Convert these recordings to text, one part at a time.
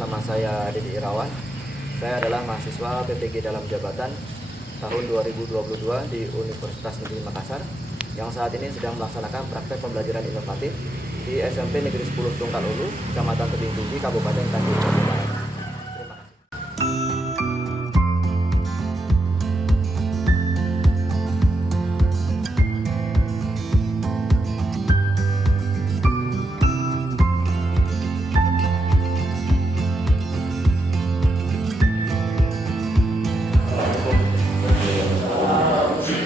nama saya Dedi Irawan. Saya adalah mahasiswa PPG dalam jabatan tahun 2022 di Universitas Negeri Makassar yang saat ini sedang melaksanakan praktek pembelajaran inovatif di SMP Negeri 10 Tungkal Ulu, Kecamatan Tebing Tinggi, Kabupaten Tanjung Jabung Barat. Terima kasih.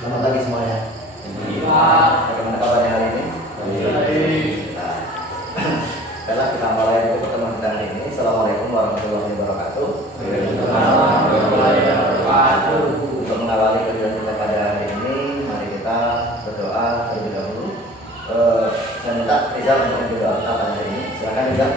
Selamat pagi semuanya. Bagaimana kabarnya hari ini? Baiklah, kita mulai untuk pertemuan kita hari ini. Assalamualaikum warahmatullahi wabarakatuh. Untuk mengawali kegiatan kita pada hari ini, mari kita berdoa terlebih dahulu. Saya minta Rizal untuk berdoa kita pada hari ini. Silakan Rizal.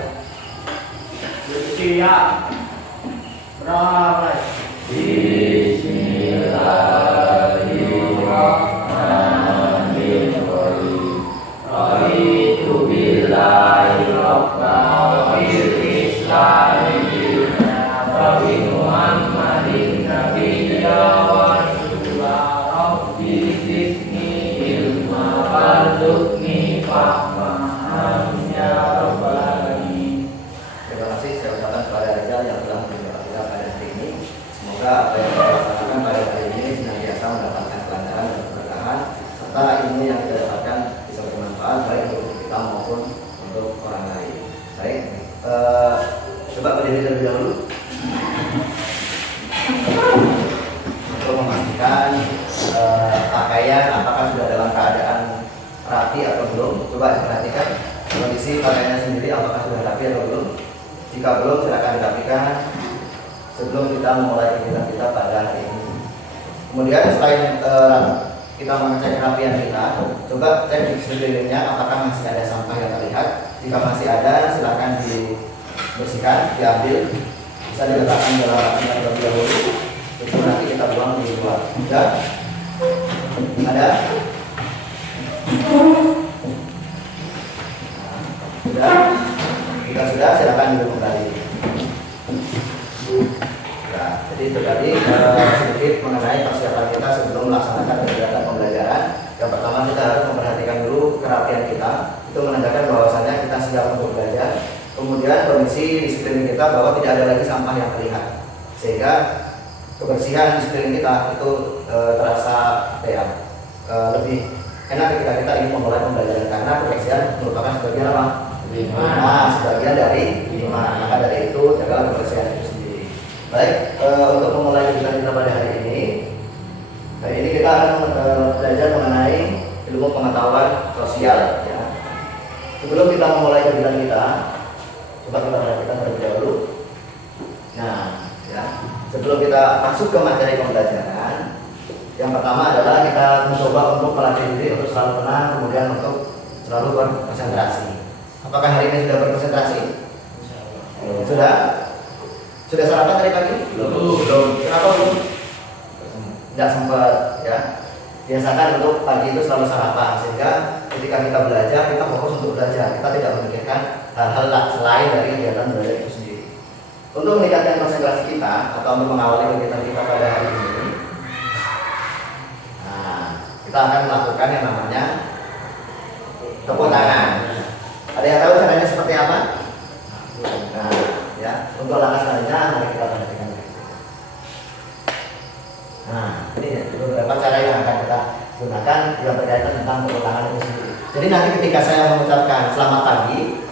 Terima kasih saya ucapkan kepada Rizal yang telah mendoa kita pada hari ini. Semoga apa yang kita laksanakan pada hari ini senantiasa mendapatkan kelancaran dan keberkahan, serta ilmu yang kita dapatkan bisa bermanfaat baik untuk kita maupun untuk orang lain. Baik, coba berdiri terlebih dahulu untuk memastikan pakaian apakah sudah dalam keadaan rapi atau belum. Coba perhatikan kondisi pakaiannya sendiri apakah sudah rapi atau belum. Jika belum, silakan dirapikan sebelum kita memulai kegiatan kita pada hari ini. Kemudian selain kita mengecek kerapian kita, coba cek di sekelilingnya apakah masih ada sampah yang terlihat. Jika masih ada, silakan dibersihkan, diambil, bisa diletakkan dalam rapian terlebih dahulu sebelum nanti kita buang di luar. Sudah? Ada? Sudah? Jika sudah, silakan duduk kembali. Ya, jadi itu tadi sedikit mengenai persiapan kita sebelum melaksanakan kegiatan pembelajaran. Yang pertama kita harus memperhatikan dulu kerapian kita. Itu menandakan bahwasannya kita siap untuk belajar. Kemudian kondisi di sekeliling kita bahwa tidak ada lagi sampah yang terlihat, sehingga kebersihan di sekeliling kita itu terasa lebih enak ketika kita ingin memulai pembelajaran, karena kebersihan merupakan sebagian apa? Sebagian dari 5. Maka dari itu jagalah kebersihan itu sendiri. Baik, untuk memulai kegiatan kita pada hari ini kita akan belajar mengenai ilmu pengetahuan sosial. Ya. Sebelum kita memulai kegiatan kita, coba kita perhatikan terlebih dahulu. Nah, ya, sebelum kita masuk ke materi pembelajaran, yang pertama adalah kita mencoba untuk melatih diri untuk selalu tenang, kemudian untuk selalu berkonsentrasi. Apakah hari ini sudah berkonsentrasi? Sudah? Sudah sarapan tadi pagi? Belum. Kenapa belum? Tidak sempat, ya. Biasakan untuk pagi itu selalu sarapan, sehingga ketika kita belajar, kita fokus untuk belajar. Kita tidak memikirkan hal-hal selain dari kegiatan belajar itu sendiri. Untuk meningkatkan konsentrasi kita atau untuk mengawali kegiatan kita pada hari ini, kita akan melakukan yang namanya tepuk tangan. Ada yang tahu caranya seperti apa? Nah, ya, untuk langkah selanjutnya mari kita perhatikan. Nah, ini beberapa cara yang akan kita gunakan yang berkaitan tentang tepuk tangan itu sendiri. Jadi nanti ketika saya mengucapkan selamat pagi,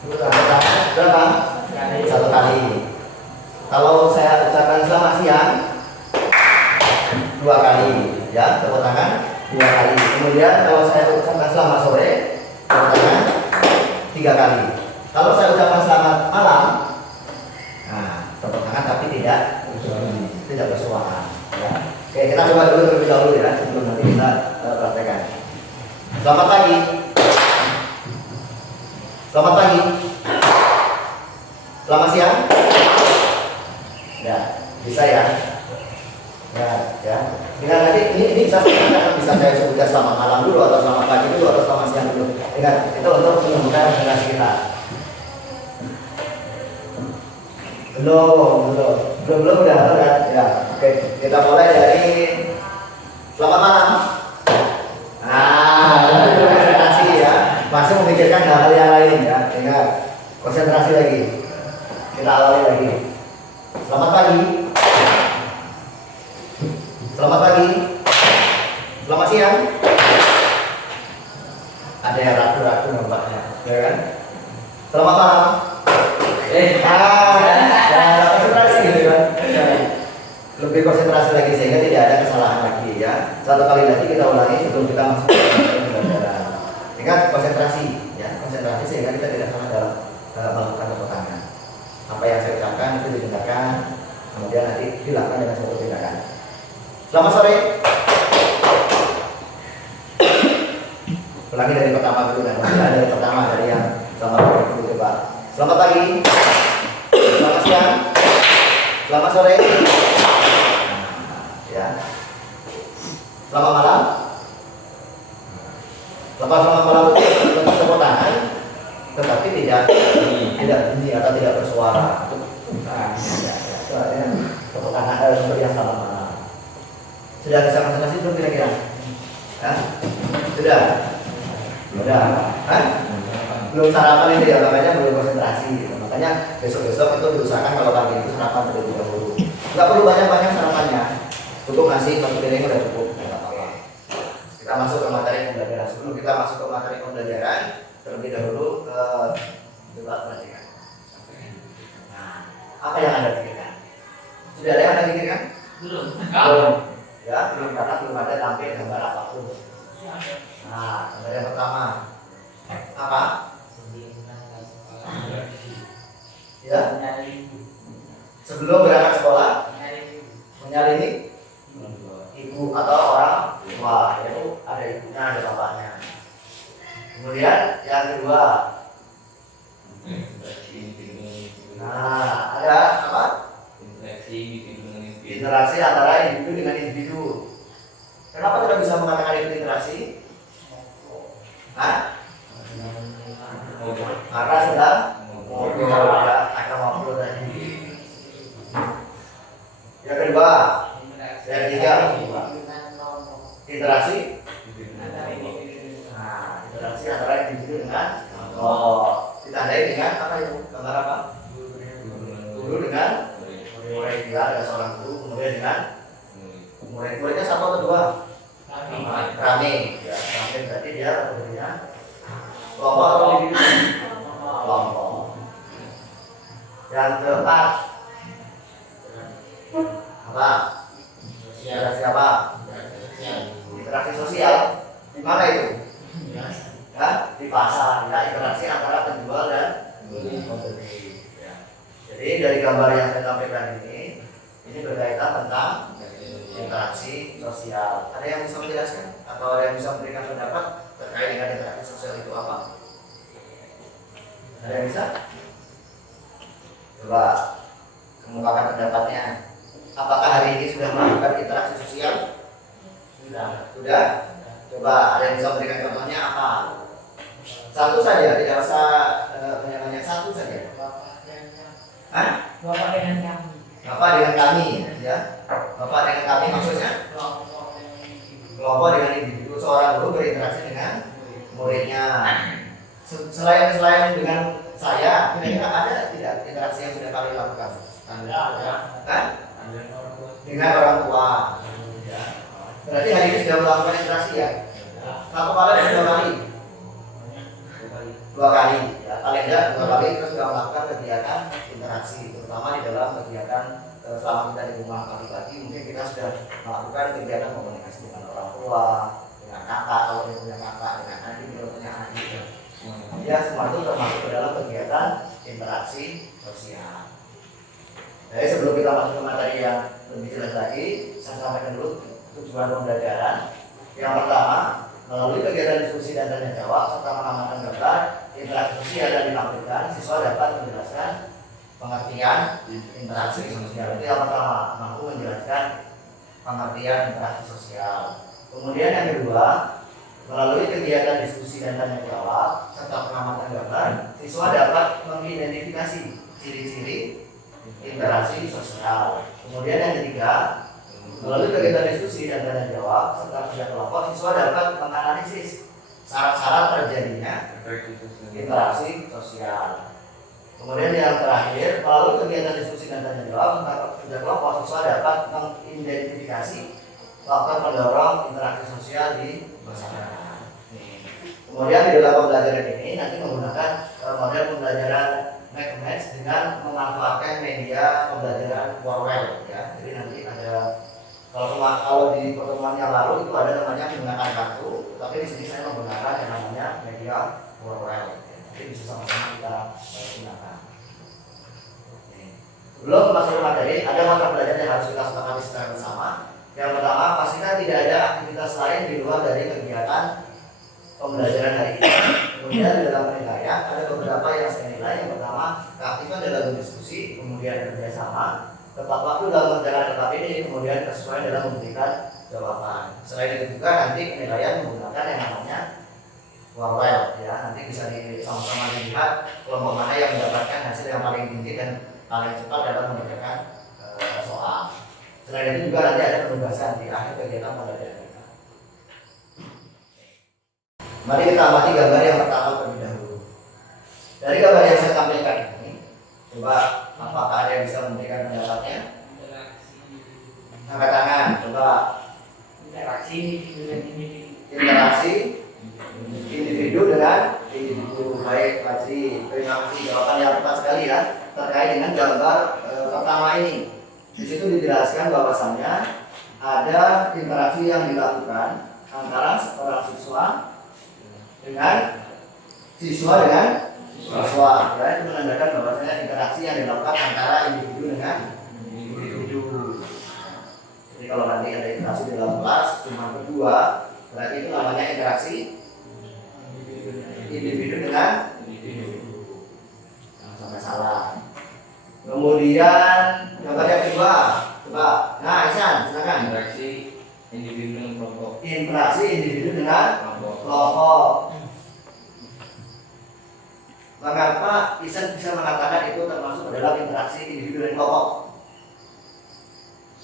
tepuk tangan berapa? 1 kali. Kalau saya ucapkan selamat siang, 2 kali. Ya, tepuk tangan 2 kali. Kemudian kalau saya ucapkan selamat sore, tepuk tangan 3 kali. Kalau saya ucapkan selamat malam, nah, tepuk tangan tapi tidak bersuara. Ya. Oke, kita coba dulu terlebih dahulu ya sebelum nanti kita praktekkan. Selamat pagi. Selamat pagi. Selamat siang. Ya, bisa ya. Ya. Dengan nanti ini bisa saya sebutkan selamat malam dulu atau selamat pagi dulu atau Ingat, itu untuk menumbuhkan generasi kita. Belum udah kan? Ya, oke. Kita mulai dari selamat malam. Nah, konsentrasi ya. Masih memikirkan hal-hal yang lain ya. Ingat, konsentrasi lagi. Kita awali lagi. Selamat pagi. Selamat pagi. Selamat siang. Ada yang ragu-ragu nampaknya, ya kan? Selamat malam. Konsentrasi gitu kan? Lebih konsentrasi lagi sehingga tidak ada kesalahan lagi ya. Satu kali lagi kita ulangi sebelum kita masuk ke pembelajaran. Ingat konsentrasi ya, konsentrasi sehingga kita tidak salah dalam melakukan tepuk tangan. Apa yang saya ucapkan itu didengarkan, kemudian nanti dilakukan dengan suatu tindakan. Selamat sore. Ulangi dari pertama dulu dan dari pertama dari yang selamat pagi dulu coba. Selamat pagi. Selamat siang. Selamat sore. Ya. Selamat malam. Selamat malam itu tepuk tangan, tetapi tidak bunyi atau tidak bersuara. Nah, ya. Tepuk tangan untuk yang selamat malam. Sudah bisa konsentrasi belum kira-kira? Sudah. Belum sarapan itu ya, makanya belum konsentrasi gitu. Makanya besok-besok itu diusahakan kalau pagi itu sarapan terlebih dahulu. Nggak perlu banyak-banyak sarapannya, cukup nasi satu piring udah cukup, nggak apa-apa. Kita masuk ke materi pembelajaran. Sebelum kita masuk ke materi pembelajaran, terlebih dahulu coba perhatikan. Nah, apa yang Anda pikirkan? Sudah ada yang Anda pikirkan? Belum. Ya, karena belum ada tampil gambar apapun. Nah, gambar yang pertama apa? Ya. Sebelum berangkat sekolah, menyalini ibu atau orang tua, yaitu ada ibunya, ada bapaknya. Kemudian yang kedua, nah ada apa? Interaksi antara individu dengan individu. Kenapa tidak bisa mengatakan itu interaksi? Karena sedang ngobrol ya, akan ngobrol tadi. Yang kedua, yang ketiga, interaksi. Nah, interaksi antara individu dengan ditandai dengan apa itu? Gambar apa? Guru dengan murid, ya, ada seorang guru, kemudian dengan murid-muridnya satu atau dua? Rame, ya, rame berarti dia kemudian kelompok atau individu? Kelompok. Yang keempat apa? Interaksi apa? Interaksi sosial. Di mana itu? Ya, di pasar. Ya, interaksi antara penjual dan pembeli. Ya. Jadi dari gambar yang saya tampilkan ini berkaitan tentang interaksi sosial. Ada yang bisa menjelaskan atau ada yang bisa memberikan pendapat terkait dengan interaksi sosial itu apa? Ada yang bisa? Coba kemukakan pendapatnya. Apakah hari ini sudah melakukan interaksi sosial? Sudah? Coba ada yang bisa memberikan contohnya apa? Satu saja, tidak usah banyak-banyak, satu saja. Bapak dengan kami. Bapak dengan kami, ya. Bapak dengan kami maksudnya? Kelompok dengan individu. Seorang guru berinteraksi dengan muridnya. Selain dengan saya, kira-kira ada tidak interaksi yang sudah kalian lakukan? Ada. Dengan orang tua. Ya. Berarti hari ini sudah melakukan interaksi ya? Satu kali dan dua kali? Dua kali. Ya, paling tidak dua kali kita sudah melakukan kegiatan interaksi, terutama di dalam kegiatan selama kita di rumah pagi-pagi. Mungkin kita sudah melakukan kegiatan komunikasi dengan orang tua, dengan kakak, kalau dia punya kakak, dengan adik, kalau punya adik. Ya, semua itu termasuk ke dalam kegiatan interaksi sosial. Jadi sebelum kita masuk ke materi yang lebih jelas lagi, saya sampaikan dulu tujuan pembelajaran. Yang pertama, melalui kegiatan diskusi dan tanya jawab serta mengamankan gambar interaksi sosial yang ditampilkan, siswa dapat menjelaskan pengertian interaksi sosial. Itu yang pertama, mampu menjelaskan pengertian interaksi sosial. Kemudian yang kedua, Melalui kegiatan diskusi dan tanya jawab serta pengamatan gambar, siswa dapat mengidentifikasi ciri-ciri interaksi sosial. Kemudian yang ketiga, melalui kegiatan diskusi dan tanya jawab serta kerja kelompok, siswa dapat menganalisis syarat-syarat terjadinya interaksi sosial. Kemudian yang terakhir, melalui kegiatan diskusi dan tanya jawab serta kerja kelompok, siswa dapat mengidentifikasi faktor pendorong interaksi sosial di masyarakat. Kemudian di dalam pembelajaran ini nanti menggunakan model pembelajaran Match dengan memanfaatkan media pembelajaran Worwell ya. Jadi nanti ada kalau di pertemuan yang lalu itu ada namanya menggunakan kartu, tapi di sini saya menggunakan yang namanya media Worwell. Jadi bisa sama-sama kita gunakan. Sebelum masuk ke materi, ada mata pelajaran yang harus kita sepakati secara bersama. Yang pertama, pastikan tidak ada aktivitas lain di luar dari kegiatan pembelajaran hari ini. Kemudian di dalam penilaian ada beberapa yang saya nilai. Yang pertama, keaktifan dalam diskusi, kemudian kerjasama, tepat waktu dalam mengerjakan KPD, kemudian kesesuaian dalam memberikan jawaban. Selain itu juga nanti penilaian menggunakan yang namanya Worwell ya. Nanti bisa sama-sama dilihat kelompok mana yang mendapatkan hasil yang paling tinggi dan paling cepat dalam mengerjakan soal. Selain itu juga nanti ada penugasan di akhir kegiatan pembelajaran kita. Mari kita amati gambar yang pertama terlebih dahulu. Dari gambar yang saya tampilkan ini, coba apakah ada yang bisa memberikan pendapatnya? Angkat tangan, coba. Interaksi individu dengan individu. Baik, Fajri, terima kasih, jawaban yang tepat sekali ya terkait dengan gambar pertama ini. Di situ dijelaskan bahwasannya ada interaksi yang dilakukan antara seorang siswa dengan siswa. Ya, itu menandakan bahwasanya interaksi yang dilakukan antara individu dengan individu. Jadi kalau nanti ada interaksi di dalam kelas cuma berdua, berarti itu namanya interaksi individu dengan individu. Jangan sampai salah. Kemudian gambar yang kedua, coba. Nah, Ihsan, silakan. Interaksi individu dengan kelompok. Interaksi individu dengan kelompok. Mengapa Ihsan bisa mengatakan itu termasuk dalam interaksi individu dan kelompok?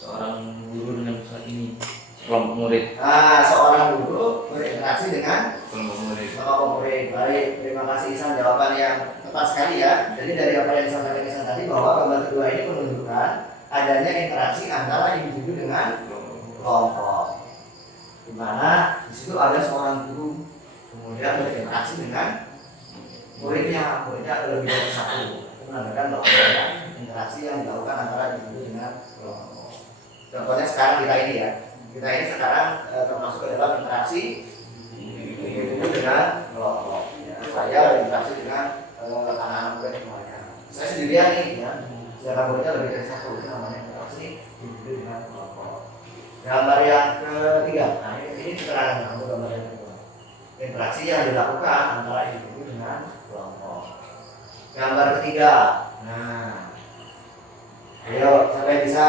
Seorang guru dengan saat ini kelompok murid. Nah, seorang guru berinteraksi dengan Kelompok murid. kelompok murid. Baik, terima kasih Ihsan, jawaban yang tepat sekali ya. Jadi dari apa yang disampaikan Ihsan tadi bahwa gambar kedua ini menunjukkan adanya interaksi antara individu dengan kelompok. Di mana di situ ada seorang guru kemudian berinteraksi dengan muridnya ada lebih dari satu. Itu menandakan bahwa ada interaksi yang dilakukan antara individu dengan kelompok. Contohnya sekarang kita ini ya. Kita ini sekarang termasuk ke dalam interaksi individu dengan kelompok. Ya, saya berinteraksi dengan anak-anak murid semuanya. Saya sendirian nih ya. Sedangkan muridnya lebih dari satu. Itu namanya interaksi individu dengan kelompok. Gambar yang ketiga. Nah, ini keterangan untuk gambar yang kedua. Interaksi yang dilakukan antara individu dengan kelompok. Gambar ketiga. Nah, ayo siapa yang bisa?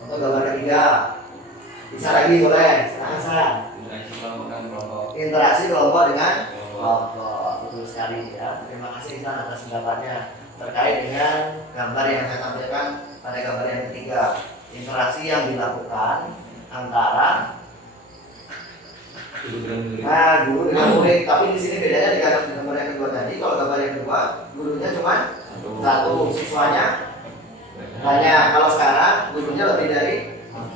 Untuk gambar ketiga. Bisa lagi boleh. Silahkan. Interaksi kelompok dengan kelompok. Interaksi kelompok dengan kelompok. Betul sekali ya. Terima kasih Ihsan atas pendapatnya terkait dengan gambar yang saya tampilkan pada gambar yang ketiga. Interaksi yang dilakukan antara guru dengan murid. Tapi di sini bedanya dengan gambar yang kedua tadi. Kalau gambar yang kedua gurunya cuma satu, siswanya banyak. Kalau sekarang gurunya lebih dari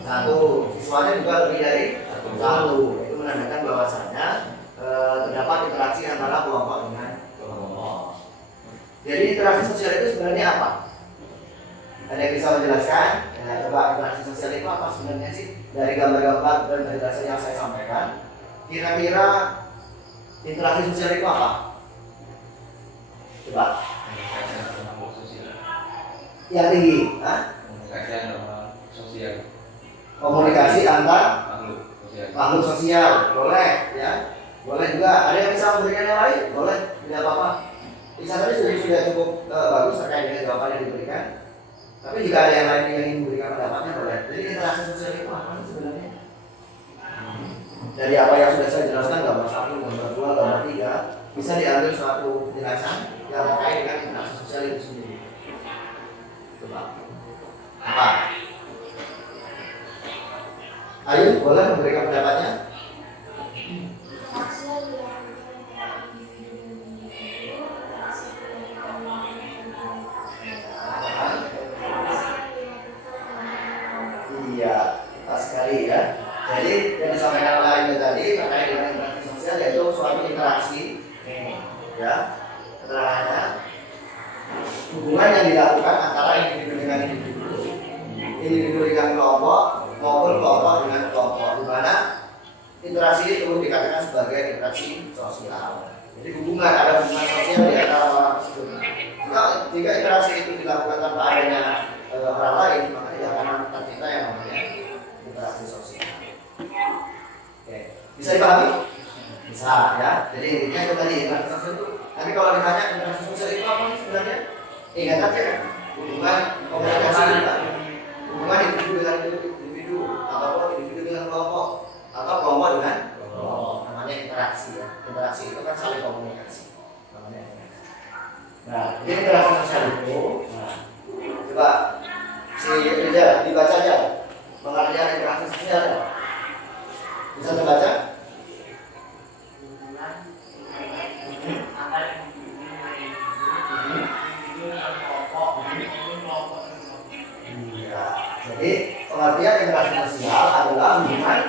satu, siswanya juga lebih dari satu. Itu menandakan bahwasannya terdapat interaksi antara kelompok dengan kelompok. Jadi interaksi sosial itu sebenarnya apa? Ada yang bisa menjelaskan? Ya, coba interaksi sosial itu apa sebenarnya sih? Dari gambar-gambar dan penjelasan yang saya sampaikan, kira-kira interaksi sosial itu apa? Coba. Yang tinggi, komunikasi antar makhluk sosial, boleh ya, boleh juga. Ada yang bisa memberikan yang lain, boleh, tidak apa-apa. Ihsan tadi sudah cukup bagus terkait dengan jawaban yang diberikan. Tapi jika ada yang lain yang ingin memberikan pendapatnya, boleh. Jadi interaksi sosial itu apa sih sebenarnya? Dari apa yang sudah saya jelaskan, gambar 1, gambar 2, gambar 3, bisa diambil suatu penjelasan yang terkait dengan interaksi sosial itu sendiri. Coba. Apa? Ayo, boleh memberikan pendapatnya? Iya, pas sekali ya. Jadi yang disampaikan oleh Aida tadi terkait dengan interaksi sosial yaitu suatu interaksi, ya, keterangannya hubungan yang dilakukan antara individu dengan individu dengan kelompok maupun kelompok dengan kelompok, di mana interaksi itu dikatakan sebagai interaksi sosial. Jadi ada hubungan sosial di antara orang tersebut. Jika interaksi itu dilakukan tanpa adanya orang lain, maka tidak akan tercipta yang namanya interaksi sosial. Oke, bisa dipahami? Bisa ya. Jadi intinya itu tadi interaksi sosial itu. Tapi kalau ditanya interaksi sosial itu apa sih sebenarnya? Ingat aja kan, hubungan komunikasi kita, hubungan individu dengan individu, ataupun individu dengan kelompok, atau kelompok dengan kelompok. Namanya interaksi ya. Interaksi itu kan saling komunikasi. Namanya interaksi. Nah, jadi interaksi sosial itu, nah, coba si Rizal dibaca aja pengertian interaksi sosial ya. Bisa terbaca? Iya. Jadi pengertian interaksi sosial adalah hubungan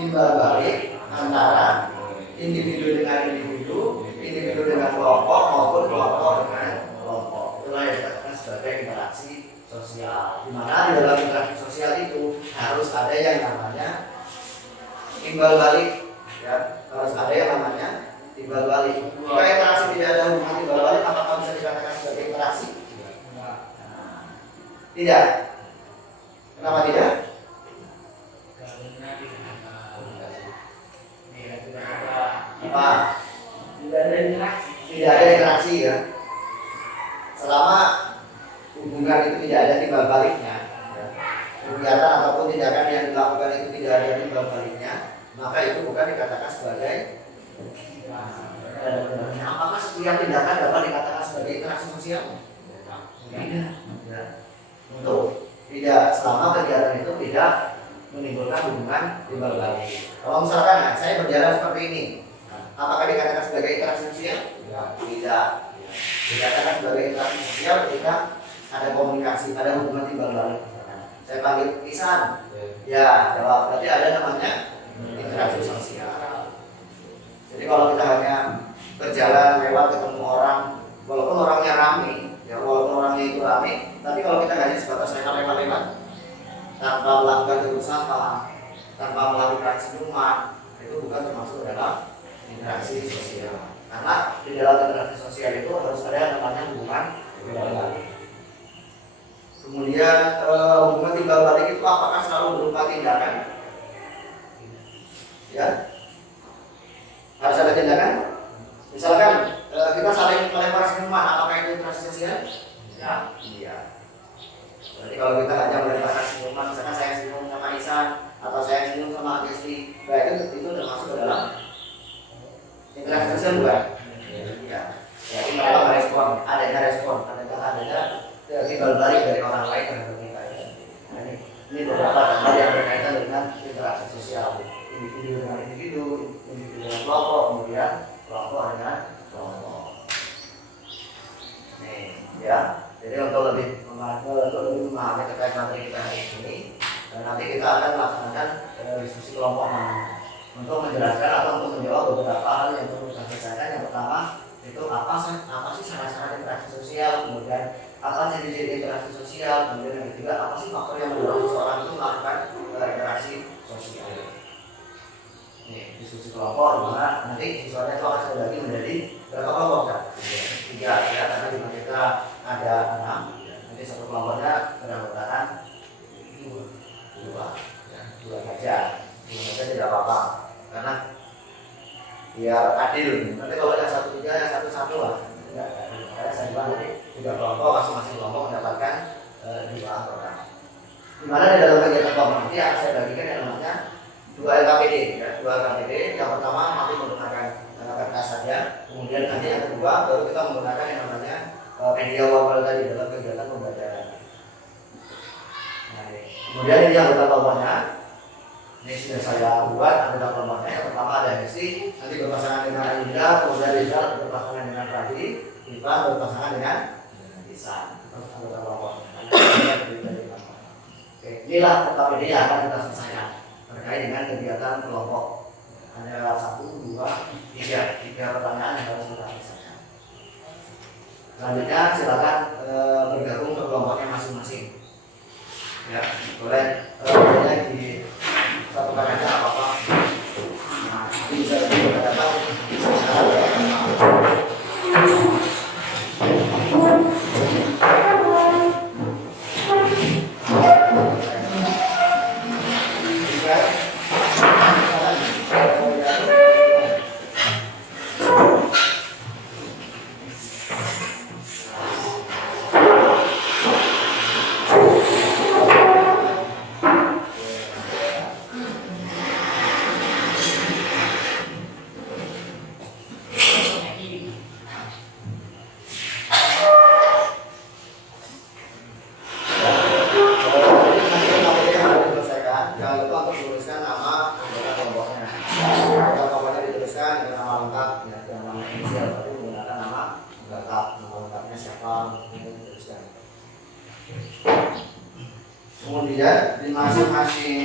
timbal balik antara individu dengan individu, individu dengan kelompok maupun kelompok dengan kelompok. Itulah yang dikatakan sebagai interaksi sosial. Di mana di dalam interaksi sosial itu harus ada yang namanya timbal balik, ya, harus ada yang namanya timbal balik. Jika interaksi tidak ada hubungan timbal balik, apakah bisa dikatakan sebagai interaksi? Tidak. Kenapa tidak? Apa? Tidak ada interaksi ya. Selama hubungan itu tidak ada timbal baliknya, kegiatan ataupun tindakan yang dilakukan itu tidak ada timbal baliknya, maka itu bukan dikatakan sebagai apakah setiap tindakan dapat dikatakan sebagai interaksi sosial? Tidak. Ya. Untuk tidak, selama kegiatan itu tidak menimbulkan hubungan timbal balik. Kalau misalkan saya berjalan seperti ini, apakah dikatakan sebagai interaksi sosial? Tidak. Dikatakan sebagai interaksi sosial ketika ada komunikasi, ada hubungan timbal balik. Saya panggil Isan, ya jawab. Berarti ada namanya interaksi sosial. Jadi kalau kita hanya berjalan lewat ketemu orang, walaupun orangnya ramai, ya walaupun orangnya itu ramai, tapi kalau kita hanya sebatas lewat-lewat tanpa melakukan tegur sapa, tanpa melakukan senyuman, itu bukan termasuk dalam interaksi sosial. Karena di dalam interaksi sosial itu harus ada yang namanya hubungan timbal balik. Kemudian hubungan timbal balik itu apakah selalu berupa tindakan? Ya, harus ada tindakan. Misalkan kita saling melempar senyuman, apakah itu interaksi sosial? Ya, iya. Berarti kalau kita hanya melemparkan senyuman, misalkan saya senyum sama Isan atau saya senyum sama Agesti, berarti itu termasuk ke dalam interaksi sosial bukan? Iya. Ya, itu adalah respon, adanya timbal balik dari orang lain terhadap kita. Nah, ini beberapa hal yang berkaitan dengan interaksi sosial, individu dengan individu, individu dengan kelompok, kemudian kelompok dengan kelompok. Nih, ya. Jadi untuk lebih memahami terkait materi kita hari ini, dan nanti kita akan melaksanakan diskusi kelompok untuk menjelaskan atau untuk menjawab beberapa hal yang perlu kita selesaikan. Yang pertama itu apa sih syarat-syarat interaksi sosial, kemudian apa ciri-ciri interaksi sosial, kemudian yang ketiga apa sih faktor yang mendorong seseorang itu melakukan interaksi sosial. Nih, diskusi kelompok di mana nanti siswanya itu akan saya bagi menjadi berapa kelompok kan? 3 ya, karena di kita ada 6, nanti satu kelompoknya keanggotaan 2 ya, 2 saja tidak apa-apa karena biar adil. Nanti kalau yang 1 3 yang 1 1 lah enggak, karena saya bilang nanti 3 kelompok, masing-masing kelompok mendapatkan 2 anggota. Dimana di dalam kegiatan kelompok nanti akan saya bagikan yang namanya dua LKPD ya, dua LKPD. Yang pertama nanti menggunakan kertas saja, kemudian nanti yang kedua baru kita menggunakan yang namanya media wabel tadi dalam kegiatan pembelajaran. Nah, kemudian ini anggota kelompoknya, ini sudah saya buat anggota kelompoknya. Yang pertama ada Hesti, nanti berpasangan dengan Alinda, kemudian Rizal berpasangan dengan Radhi, Ivan berpasangan dengan Isan. Terus anggota kelompoknya. Oke, inilah LKPD yang akan kita selesaikan terkait dengan kegiatan kelompok. Ada 1, 2, 3 pertanyaan yang harus kita selesaikan. Selanjutnya silakan bergabung ke kelompoknya masing-masing. Ya, boleh misalnya di satu aja apa-apa. Nah, nanti bisa lebih berdapat. Kemudian di masing-masing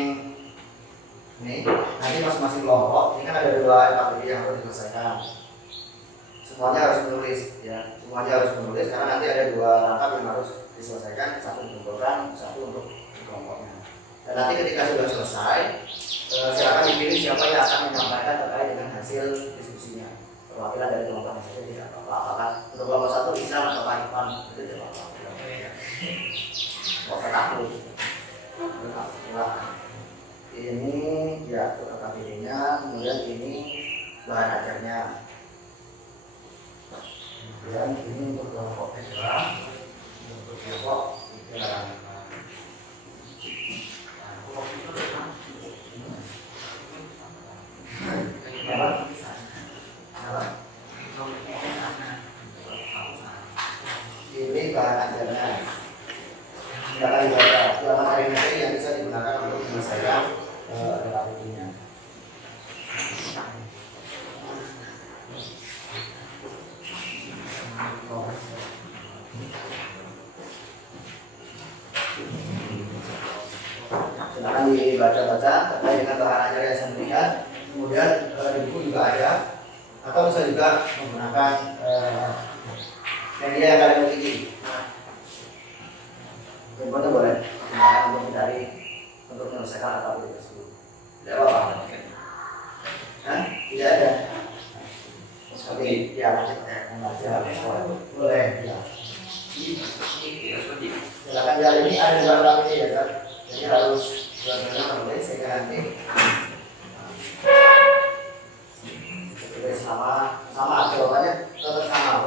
ini nanti masing-masing kelompok ini kan ada 2 LKPD yang harus diselesaikan. Semuanya harus menulis ya, semuanya harus menulis karena nanti ada 2 rangkap yang harus diselesaikan, satu untuk program, satu untuk kelompoknya. Dan nanti ketika sudah selesai, silakan dipilih siapa yang akan menyampaikan terkait dengan hasil diskusinya. Perwakilan dari kelompoknya saja tidak apa-apa. Apakah untuk kelompok 1 Islam atau Pak Ivan itu tidak apa-apa. Kok takut? Ini ya LKPD-nya, kemudian ini bahan ajarnya, kemudian ini untuk kelompok Islam, untuk kelompok Islam. Ini bahan ajarnya. Silakan dibaca. Silakan cari materi yang bisa digunakan untuk menyelesaikan LKPD-nya. Silakan dibaca-baca terkait dengan bahan ajar yang saya berikan. Kemudian di buku juga ada, atau bisa juga menggunakan media yang kalian miliki. Kemudian boleh menggunakan untuk mencari untuk menyelesaikan LKPD tersebut. Tidak apa-apa. Tidak ada. Seperti ya nanti pakai membaca boleh. Ya. Silakan ya, ini ada juga LKPD ya kan. Jadi harus benar-benar menulis sehingga nanti sama jawabannya tetap sama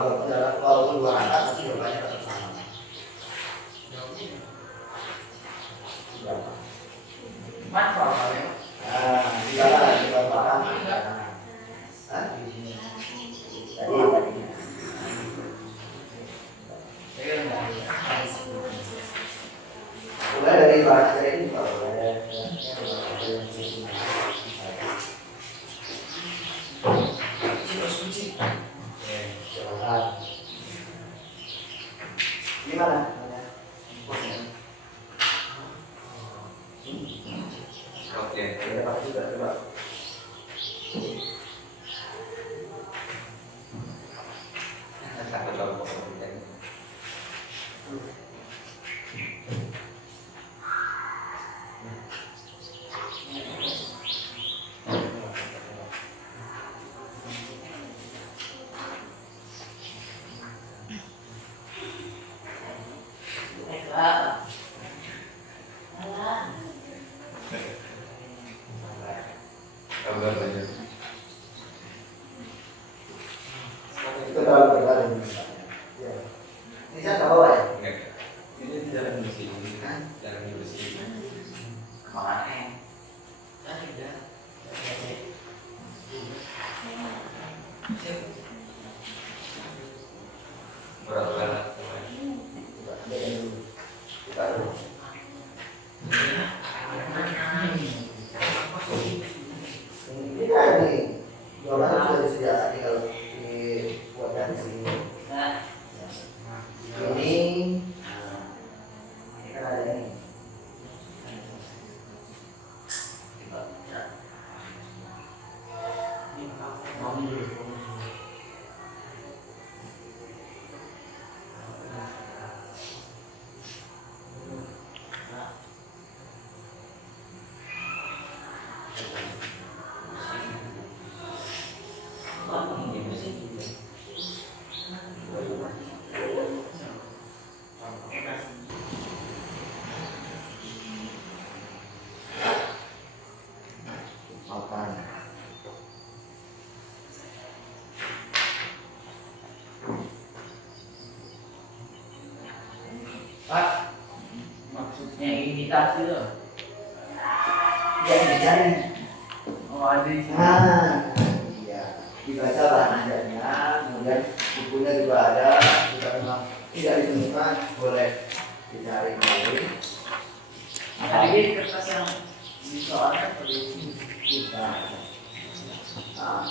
walaupun 2 angka tapi jawabannya tetap sama. Mulai dari bahasa ini gimana? Oke. Itu terlalu berat ini. Ya. Ini saya tahu ya. Ini jalan di sini. Jalan di sini. Kemana? Tidak. Ini kan nih, jawabannya sudah disediakan, tinggal dibuat dari sini. Ini kan ada ini. Makan. Pak, maksudnya imitasi loh. Yang dicari. Oh, ada di sini. Nah, iya. Dibaca bahan ajarnya, kemudian bukunya juga ada. Jika memang tidak ditemukan, boleh dicari kembali. Tadi kertas yang di soalnya seperti ini. Kita. Nah,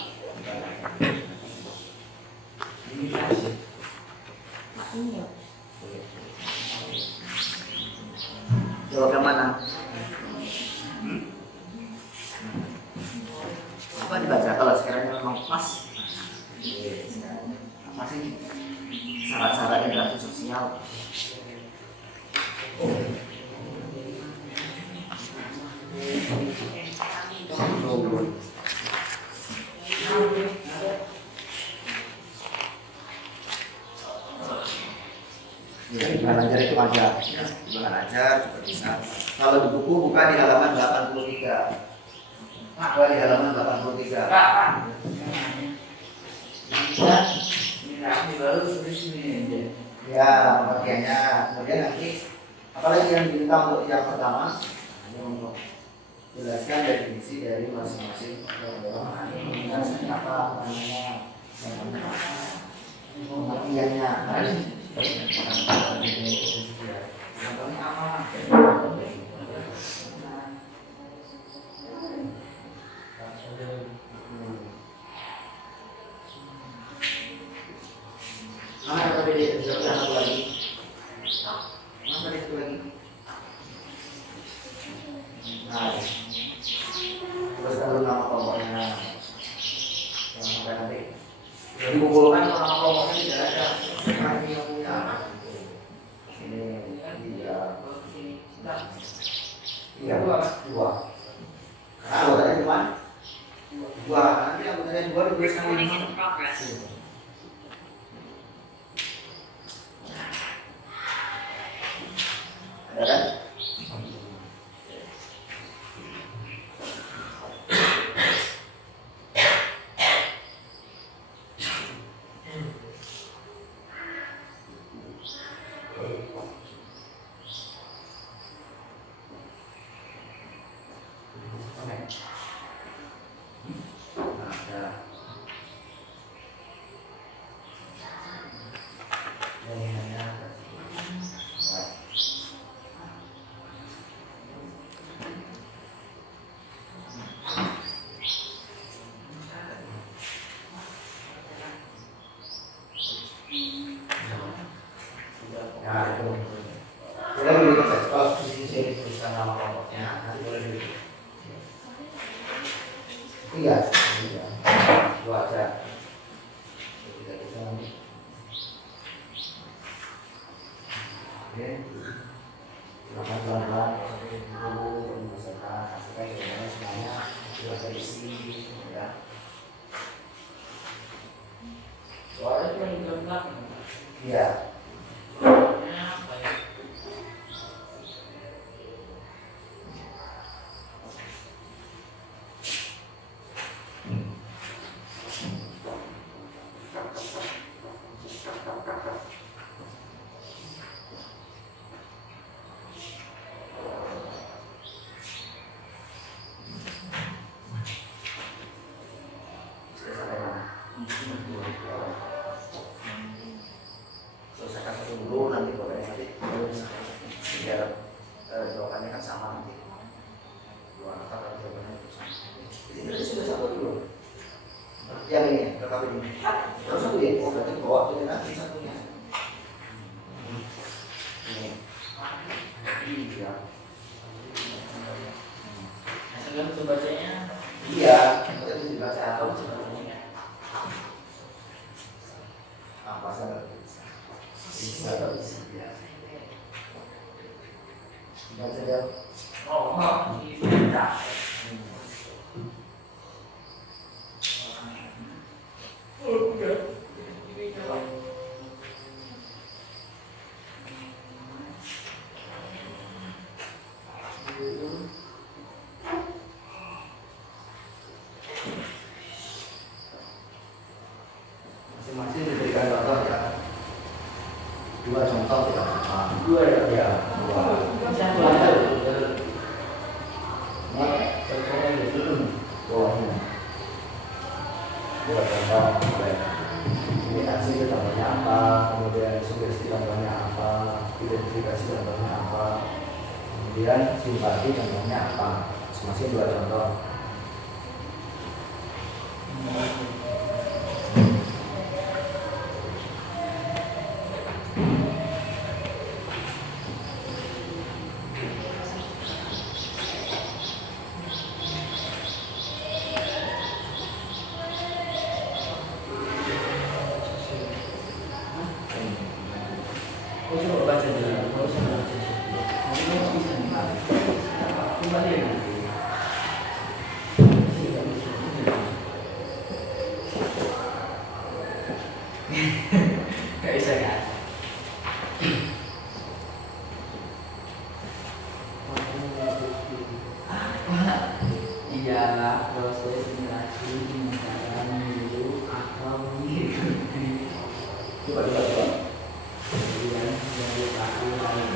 Imitasi. jawab yang mana? Apa dibaca kalau sekiranya memang pas? Apa sih syarat-syarat interaksi sosial? Dengan ajar itu ada, dengan ajar juga bisa. Kalau di buku buka di halaman 83. Buka di halaman 83. Pak. Imitasi baru tulis ini aja. Ya, pengertiannya. Kemudian nanti apalagi yang diminta untuk yang pertama hanya untuk jelaskan definisi dari masing-masing penjelasan apa namanya, pengertiannya. Contohnya apa? Mana yang tadi disebutkan satu lagi? Mana tadi satu lagi? Nah, terus kalau nama kelompoknya yang sampai nanti dikumpulkan nama kelompoknya tidak ada. Ini yang punya. Ini dia. Iya, dua. Karena anggotanya cuma dua. Nanti anggotanya dua dituliskan di mana? Ada kan? Nah, itu. Boleh dilihat saja. Kalau di sini dituliskan nama kelompoknya, nanti boleh dilihat. Iya, iya. Dua aja. Tidak bisa nanti. Oke. Silakan pelan-pelan, seperti dulu, menyelesaikan, pastikan sebenarnya semuanya sudah terisi, ya. Soalnya cuma di belakang. Iya. Apa ya? Sudah sampai mana? Selesaikan satu dulu, nanti pokoknya nanti baru bisa. Biar jawabannya kan sama nanti. Dua angka kalau jawabannya itu sama. Jadi berarti sudah satu dulu. Yang ini, KKP ini. Terus satu ya? Oh berarti bawa itu nanti satunya. Ini. Iya. Nah, itu bacanya. Iya, itu dibaca atau Sebenarnya. apa saja bisa. Baca dia. Oh, itu tidak. Masing-masing diberikan contoh ya. Dua contoh ya. Dua ya. Ya, dua. Satu aja. Bawahnya. Dua contoh. Imitasi itu contohnya apa, kemudian sugesti contohnya apa, identifikasi contohnya apa, kemudian simpati contohnya apa. Masing-masing dua contoh. Kau coba baca dulu. Kau coba baca. Kamu bisa nih. Coba deh nanti. Gak bisa kan? Ialah proses simulasi pembicaraan dulu atau mengikuti Coba. kemudian menjadi pelaku lain.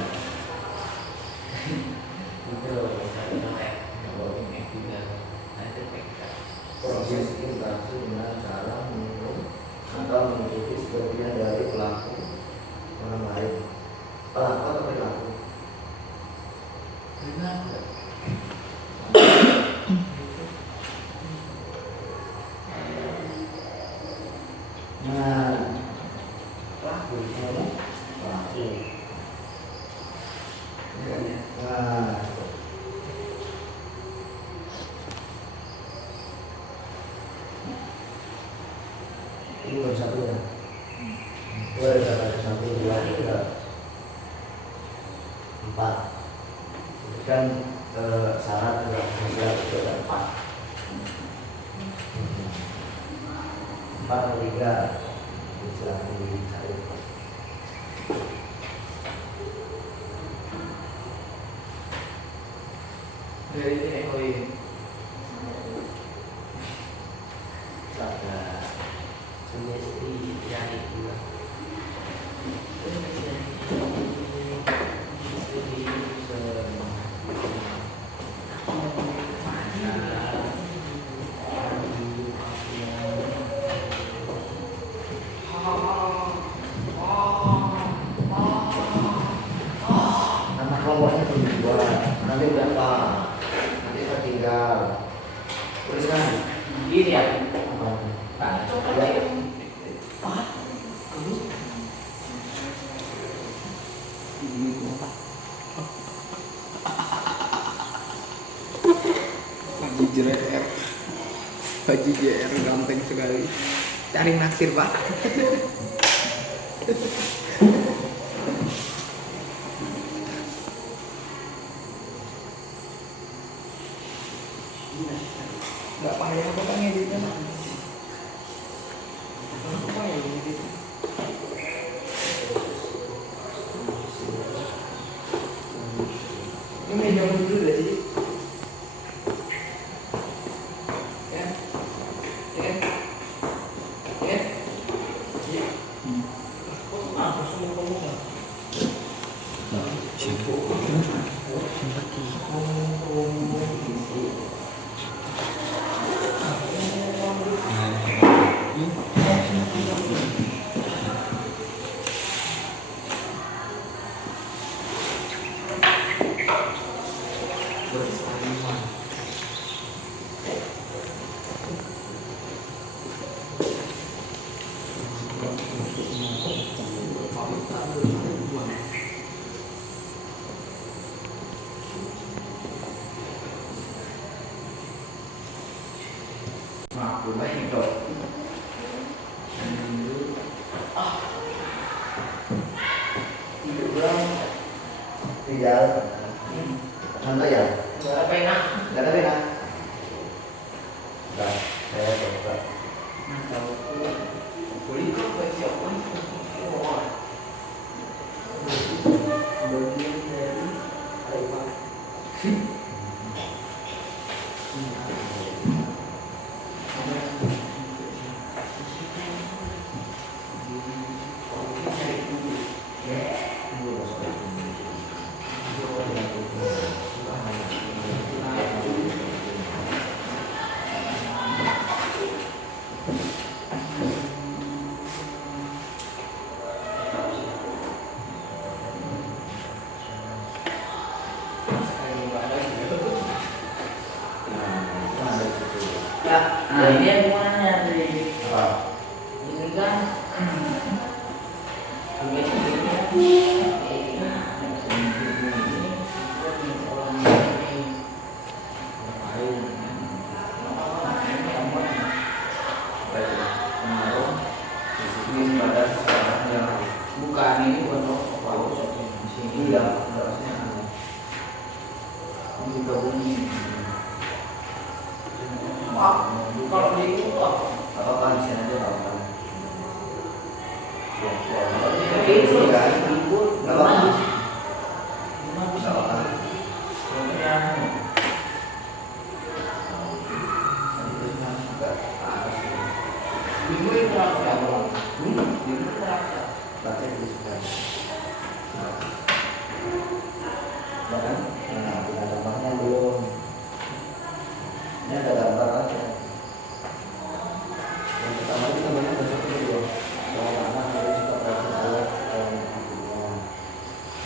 Itu satu contek. Kalau ini juga nanti pegang. Proses interaksi dengan cara minum atau mengikuti sebagian dari pelaku orang lain. Pelaku atau perilaku? Kenapa? Nah, Pelaku. pelaku. Nah, ini baru satu ya. Satu, dua, tiga, empat. Itu kan syarat juga syarat itu ada empat. Empat atau tiga, silahkan dicari. Dari TNOI. Ada Sugesti yang itu. nama kelompoknya belum dibuat, nanti berapa? Nanti tertinggal. Tuliskan. Ini ya. Nah, Coba ya. deh. Haji JR, Haji JR ganteng sekali. Cari naksir pak. Gak payah apa kan ngeditnya pak? Apa payah ngeditnya? Ini meja dulu deh sih. Ya, ya, ya, ya. Kok kenapa semua kamu kan? Simpati. Tinggal santai ya. Nggak ada pena. Nggak ada pena. Nah, saya coba. Boleh kok buat siapa? Bagian dari apa? Nah, ini yang mau nanya dari Apa? ini kan Ini pada seseorang yang bukan ini bukan apa sini yang harusnya ini bunyi. Kalau di itu apa di sini aja apa? itu kan? ribut, Nggak apa-apa. bisa Nggak apa-apa. Minggu itu berapa? Minggu berapa? Baca di sebelah. Bahkan, nah, kita tambahnya belum. Ini ada gambar aja. Yang pertama kita banyak besok dulu. Soal anak harus kita belajar alat yang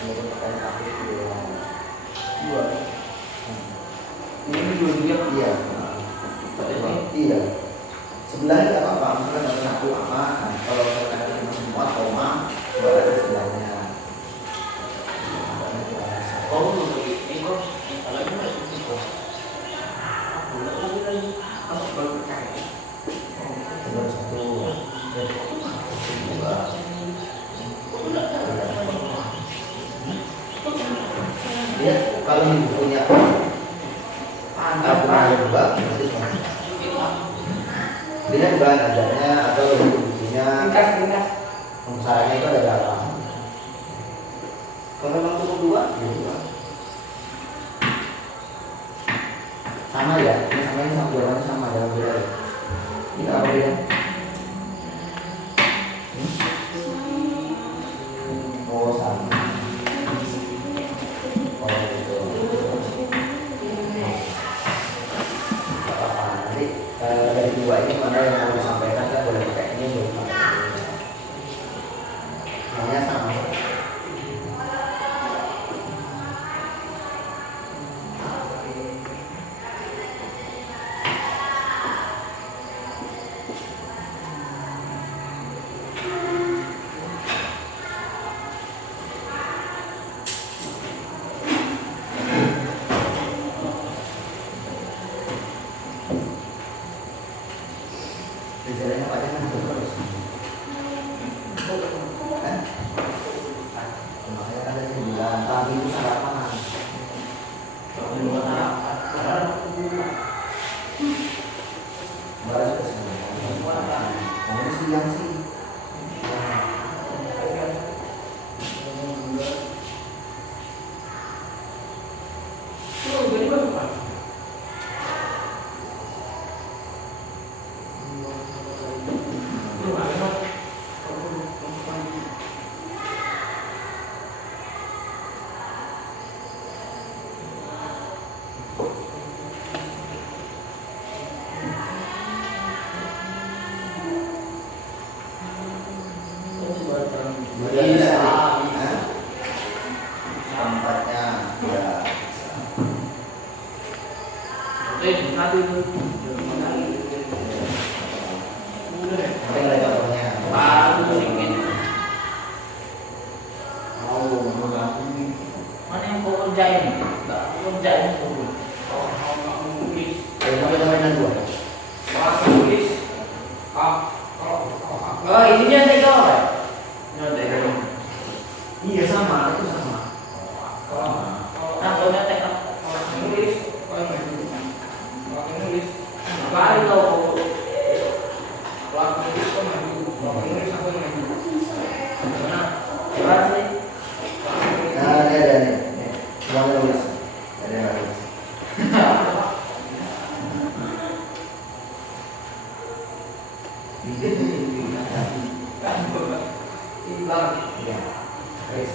untuk pakai kaki dulu. Dua. Ini dua-dua. Iya. Iya. Sebelahnya nggak apa-apa. Misalnya nggak pernah aku apa. Nah, kalau saya cuma semua koma, buat aja sebelahnya. Oh, ini kok kalau ini masih itu. Aku baru percaya. Nomor satu. Dua. Dia kalau ibu punya tabungan dua, berarti lihat bahan ajarnya atau bukunya pembesarannya itu ada berapa. Kalau memang cukup dua, ya dua. Sama ya, ini sama ini sama jawabannya sama, ada beda ya. Ini apa beda? Oh sama. Oh gitu. Gak apa-apa. Nanti dari dua ini mana yang mau disampaikan kan boleh pakai ini boleh pakai ini. Namanya sama. Biasanya apa aja kan terus. Kan? Makanya kan ada 9 pagi itu sarapan. Baru sudah sembilan. Mau siang sih. Bisa. Hah? Tempatnya ya. Nanti ada contohnya. Mana yang kau kerjain? Enggak, kau kerjain dulu. Kalau kamu nulis, Mainan dua. kalau nulis, oh, ini dia tinggal. Iya sama, itu sama. Contohnya teknik orang Inggris, orang Inggris, kali tahu orang Inggris kok maju, orang Inggris aku maju. Nah, jelas nih. Nah, ini ada nih. Yang nulis. Ada yang nulis. Hilang. Iya. Baik,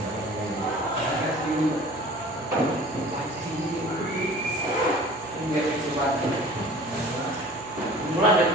Mulai deh.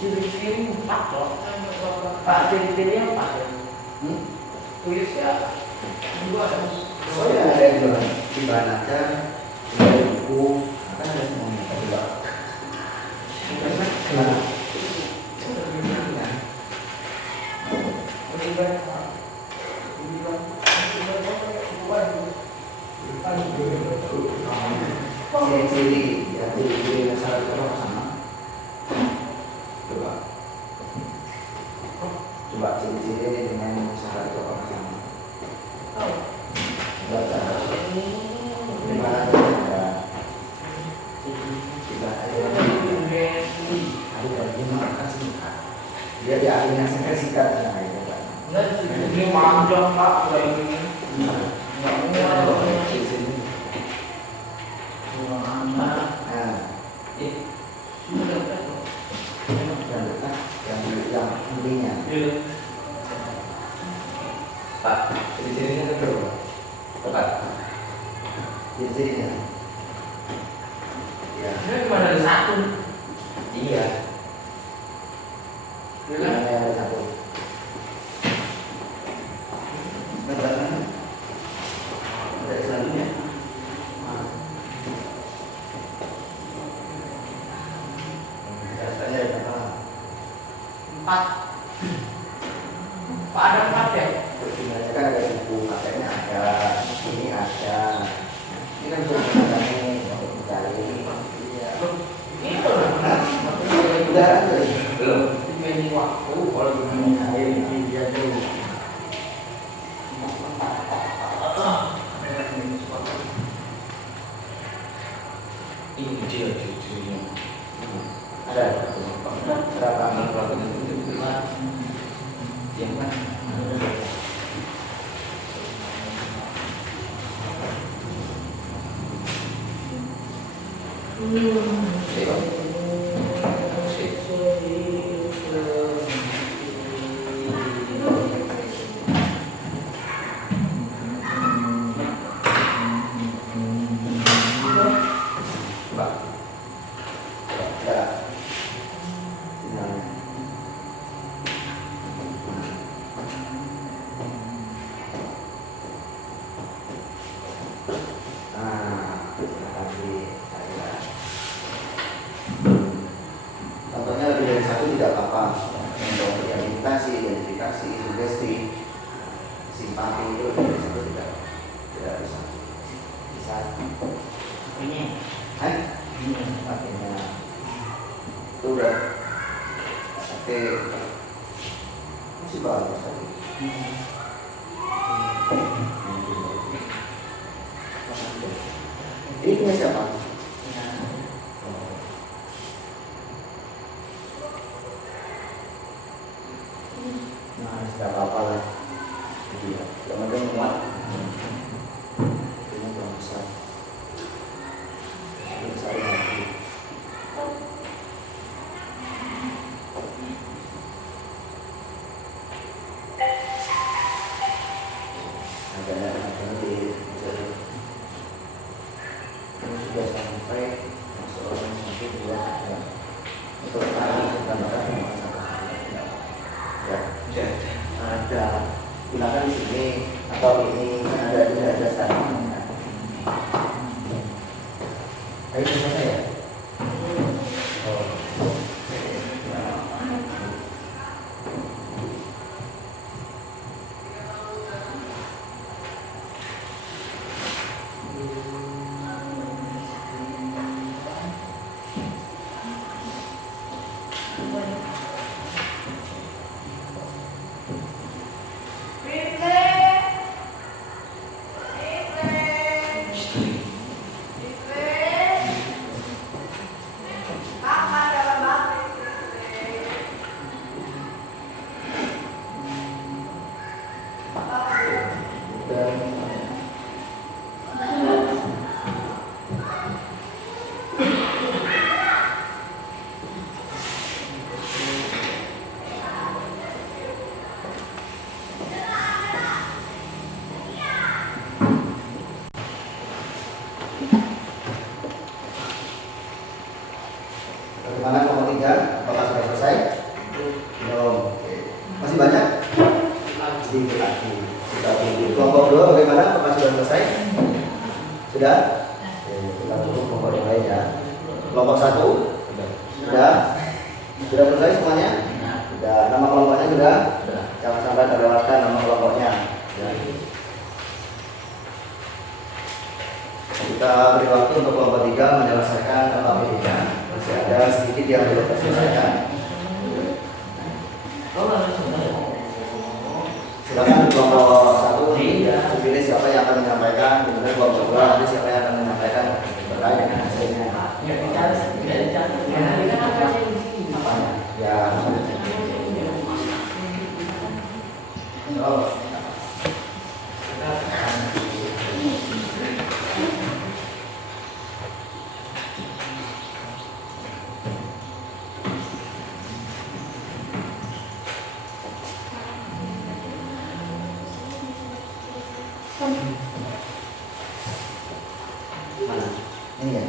Ciri-ciri 4 loh. Pak, ciri-cirinya 4 ya. Tulisnya 2 ya. Oh ya, ada juga di bahan aja, di buku, kan ada semuanya. Coba. Nah, ciri-ciri ya, ciri-ciri masalah itu sama. Coba ciri-ciri dengan masalah itu apa sama? Baca. Gimana cara? Tidak ada gimana kan singkat. Dia diartinya singkat nah itu Pak. Ini panjang Pak, kayak gini. Nggak muat. Pak, ciri-cirinya itu berapa? Tepat. Ciri-cirinya. Ya. Ini cuma ada satu. Iya. Ya kan? Ada satu. Ada selanjutnya. Biasanya ada apa? 4. Pak ada 4 ya? Sebenarnya kan ada buku KTP-nya ada, ini ada. Ini kan cuma mencari. Iya. Itu lah. Udah ada. Belum. Dibanding waktu. Kalau cuma ini dia tuh. Ini ciri-cirinya. Ada. Berapa amal pelakunya itu yang mana? Contohnya lebih dari satu tidak apa-apa. Untuk identifikasi, sugesti, simpati itu lebih dari satu tidak bisa. Bisa. Ini. Ini pakainya. Itu udah. Oke. Masih bagus tadi. Ini punya siapa? Nah, sudah apa-apa lah. Iya, yang penting muat. Ini kurang besar. Ini besar lagi. Agak di ini sudah sampai masuk orang satu dua tiga. Untuk hari tambahkan dengan satu. Ya, ada. Gunakan di sini atau ini kan ada standar. Ayo selesai ya. Oh. Bagaimana kelompok 3? Apakah sudah selesai? Belum. Oke. Masih banyak? Sedikit lagi. Kita tunggu. Kelompok 2 bagaimana? Apakah sudah selesai? Sudah? Oke, kita tunggu kelompok yang lain ya. Kelompok 1? Sudah? Sudah selesai semuanya? Sudah. Nama kelompoknya sudah? Jangan sampai terlewatkan nama kelompoknya. Kita beri waktu untuk kelompok 3 menyelesaikan KPI-nya. Masih ada sedikit yang belum terselesaikan. Silakan kelompok 1 pilih siapa yang akan menyampaikan, kemudian kelompok 2 nanti siapa yang akan menyampaikan terkait dengan hasilnya. Ya. Oh. Mana? Ini ya.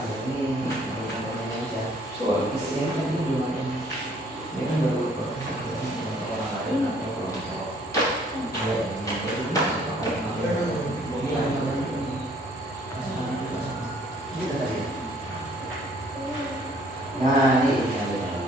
Ada ini teman-temannya aja. Soal isinya kan ini belum ada. Ini kan baru orang lain atau kelompok. Ya, ini baru nah, ini yang benar.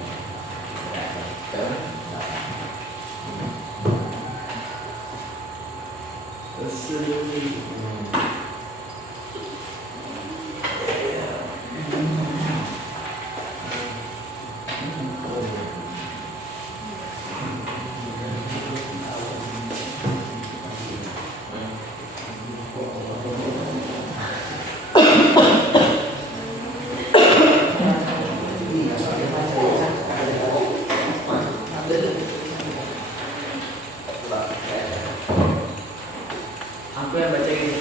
Aku yang baca ini.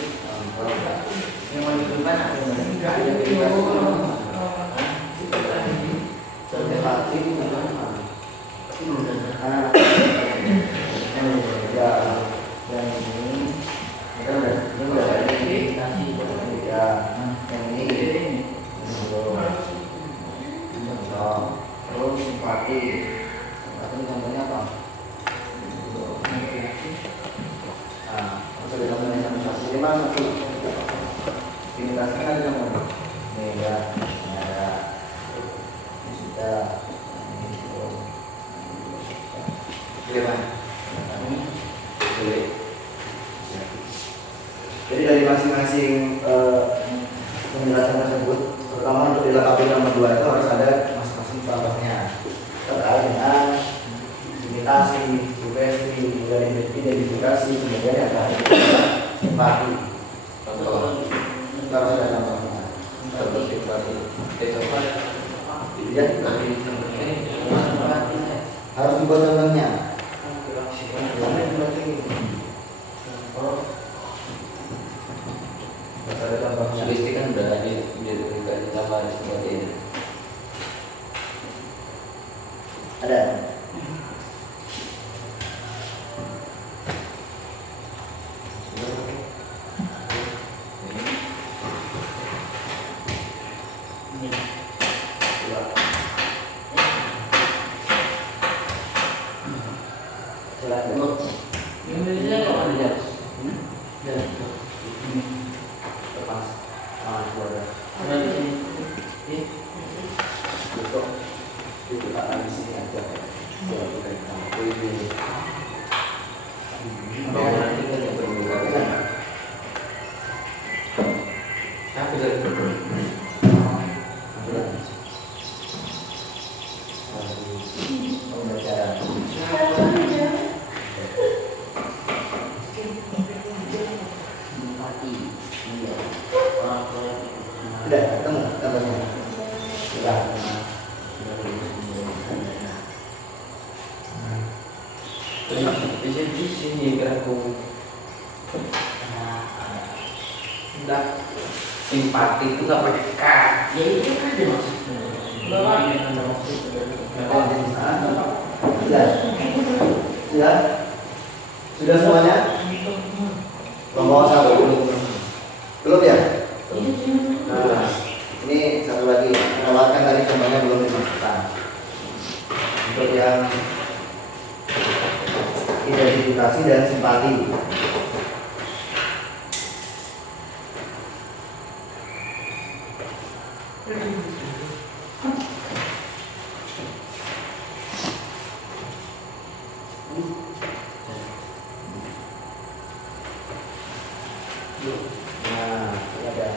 Yang mau ditentukan aku yang baca. Enggak ada terus simpati contohnya apa? Nah, maksudnya contohnya satu lima satu indikasinya ada nomor nih ya, ini ada ini sudah ini lima jadi dari masing-masing penjelasan tersebut terutama untuk dilengkapi nomor 2 itu harus ada masing-masing contohnya terkait dengan imitasi, sugesti, identifikasi, kemudian yang terakhir simpati. Itu harus ada contohnya. Contoh simpati. Ya, harus dibuat contohnya. Ada contohnya. Sugesti kan udah diberikan tambah seperti ini. Ada. Indonesia kok ada ya? Lepas. Keluarga. Ada di sini. Besok itu akan di sini aja. Buat kita ini. Bangunan kita yang berbuka. Aku dari Sudah ketemu contohnya. Sudah. di sini gerakku. Enggak simpati itu nggak pakai K. Ya itu kan ada maksudnya. Bahwa ini ada maksudnya. Sudah. Sudah. Sudah semuanya? Kelompok satu belum ya? Nah, ini satu lagi melewatkan tadi contohnya belum dimasukkan. Untuk yang identifikasi dan simpati. Nah, ini ada.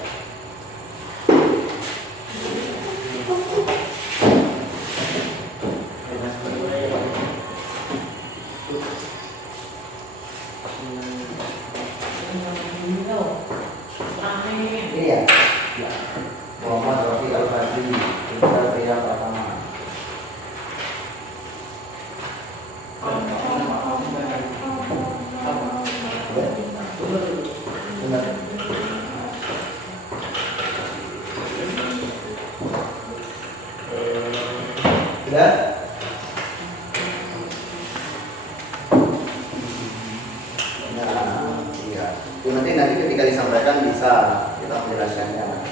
bisa kita menjelaskannya.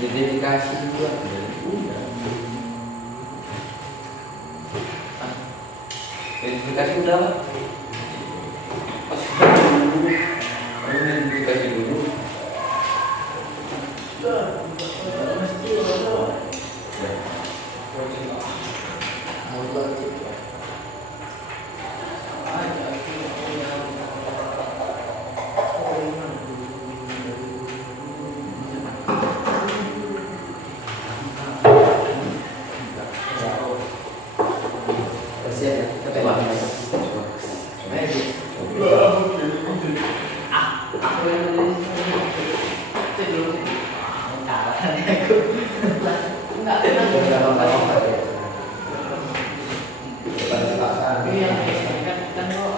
Identifikasi juga. Identifikasi udah Pak. Identifikasi dulu. Siap ya? Coba. Aku yang dari sebelum enggak ini yang kan kok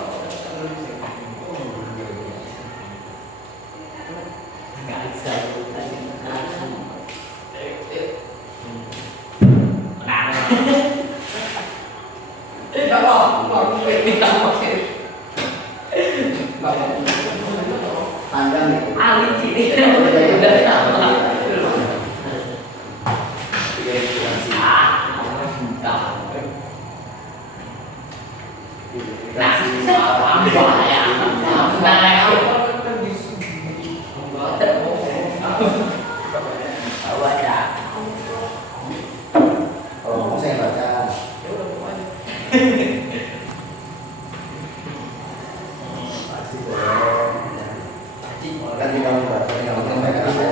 nggak bisa Panjang nih. Ali sini udah sama. Kalau ngomong saya baca. Pasti boleh. Kan tinggal membaca, tinggal menyampaikan apa ya.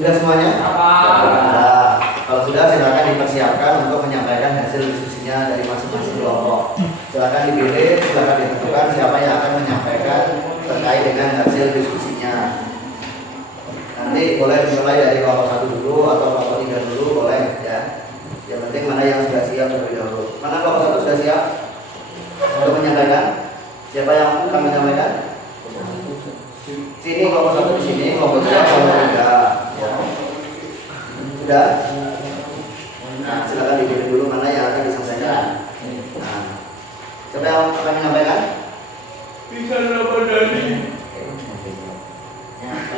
Sudah semuanya? Nah, kalau sudah silakan dipersiapkan untuk menyampaikan hasil diskusinya dari masing-masing kelompok. Silakan dipilih, silakan ditentukan siapa yang akan menyampaikan terkait dengan hasil diskusinya. Nanti boleh dimulai dari kelompok 1 dulu atau kelompok 3 dulu boleh ya. Yang penting mana yang sudah siap terlebih dahulu. Mana kelompok 1 sudah siap untuk menyampaikan? Siapa yang akan menyampaikan? Sini kelompok 1 di sini, kelompok 2, kelompok 3. Ya. Sudah? Nah, silakan dipilih dulu mana yang akan disampaikan. Nah, siapa yang akan menyampaikan? Bisa dapat dari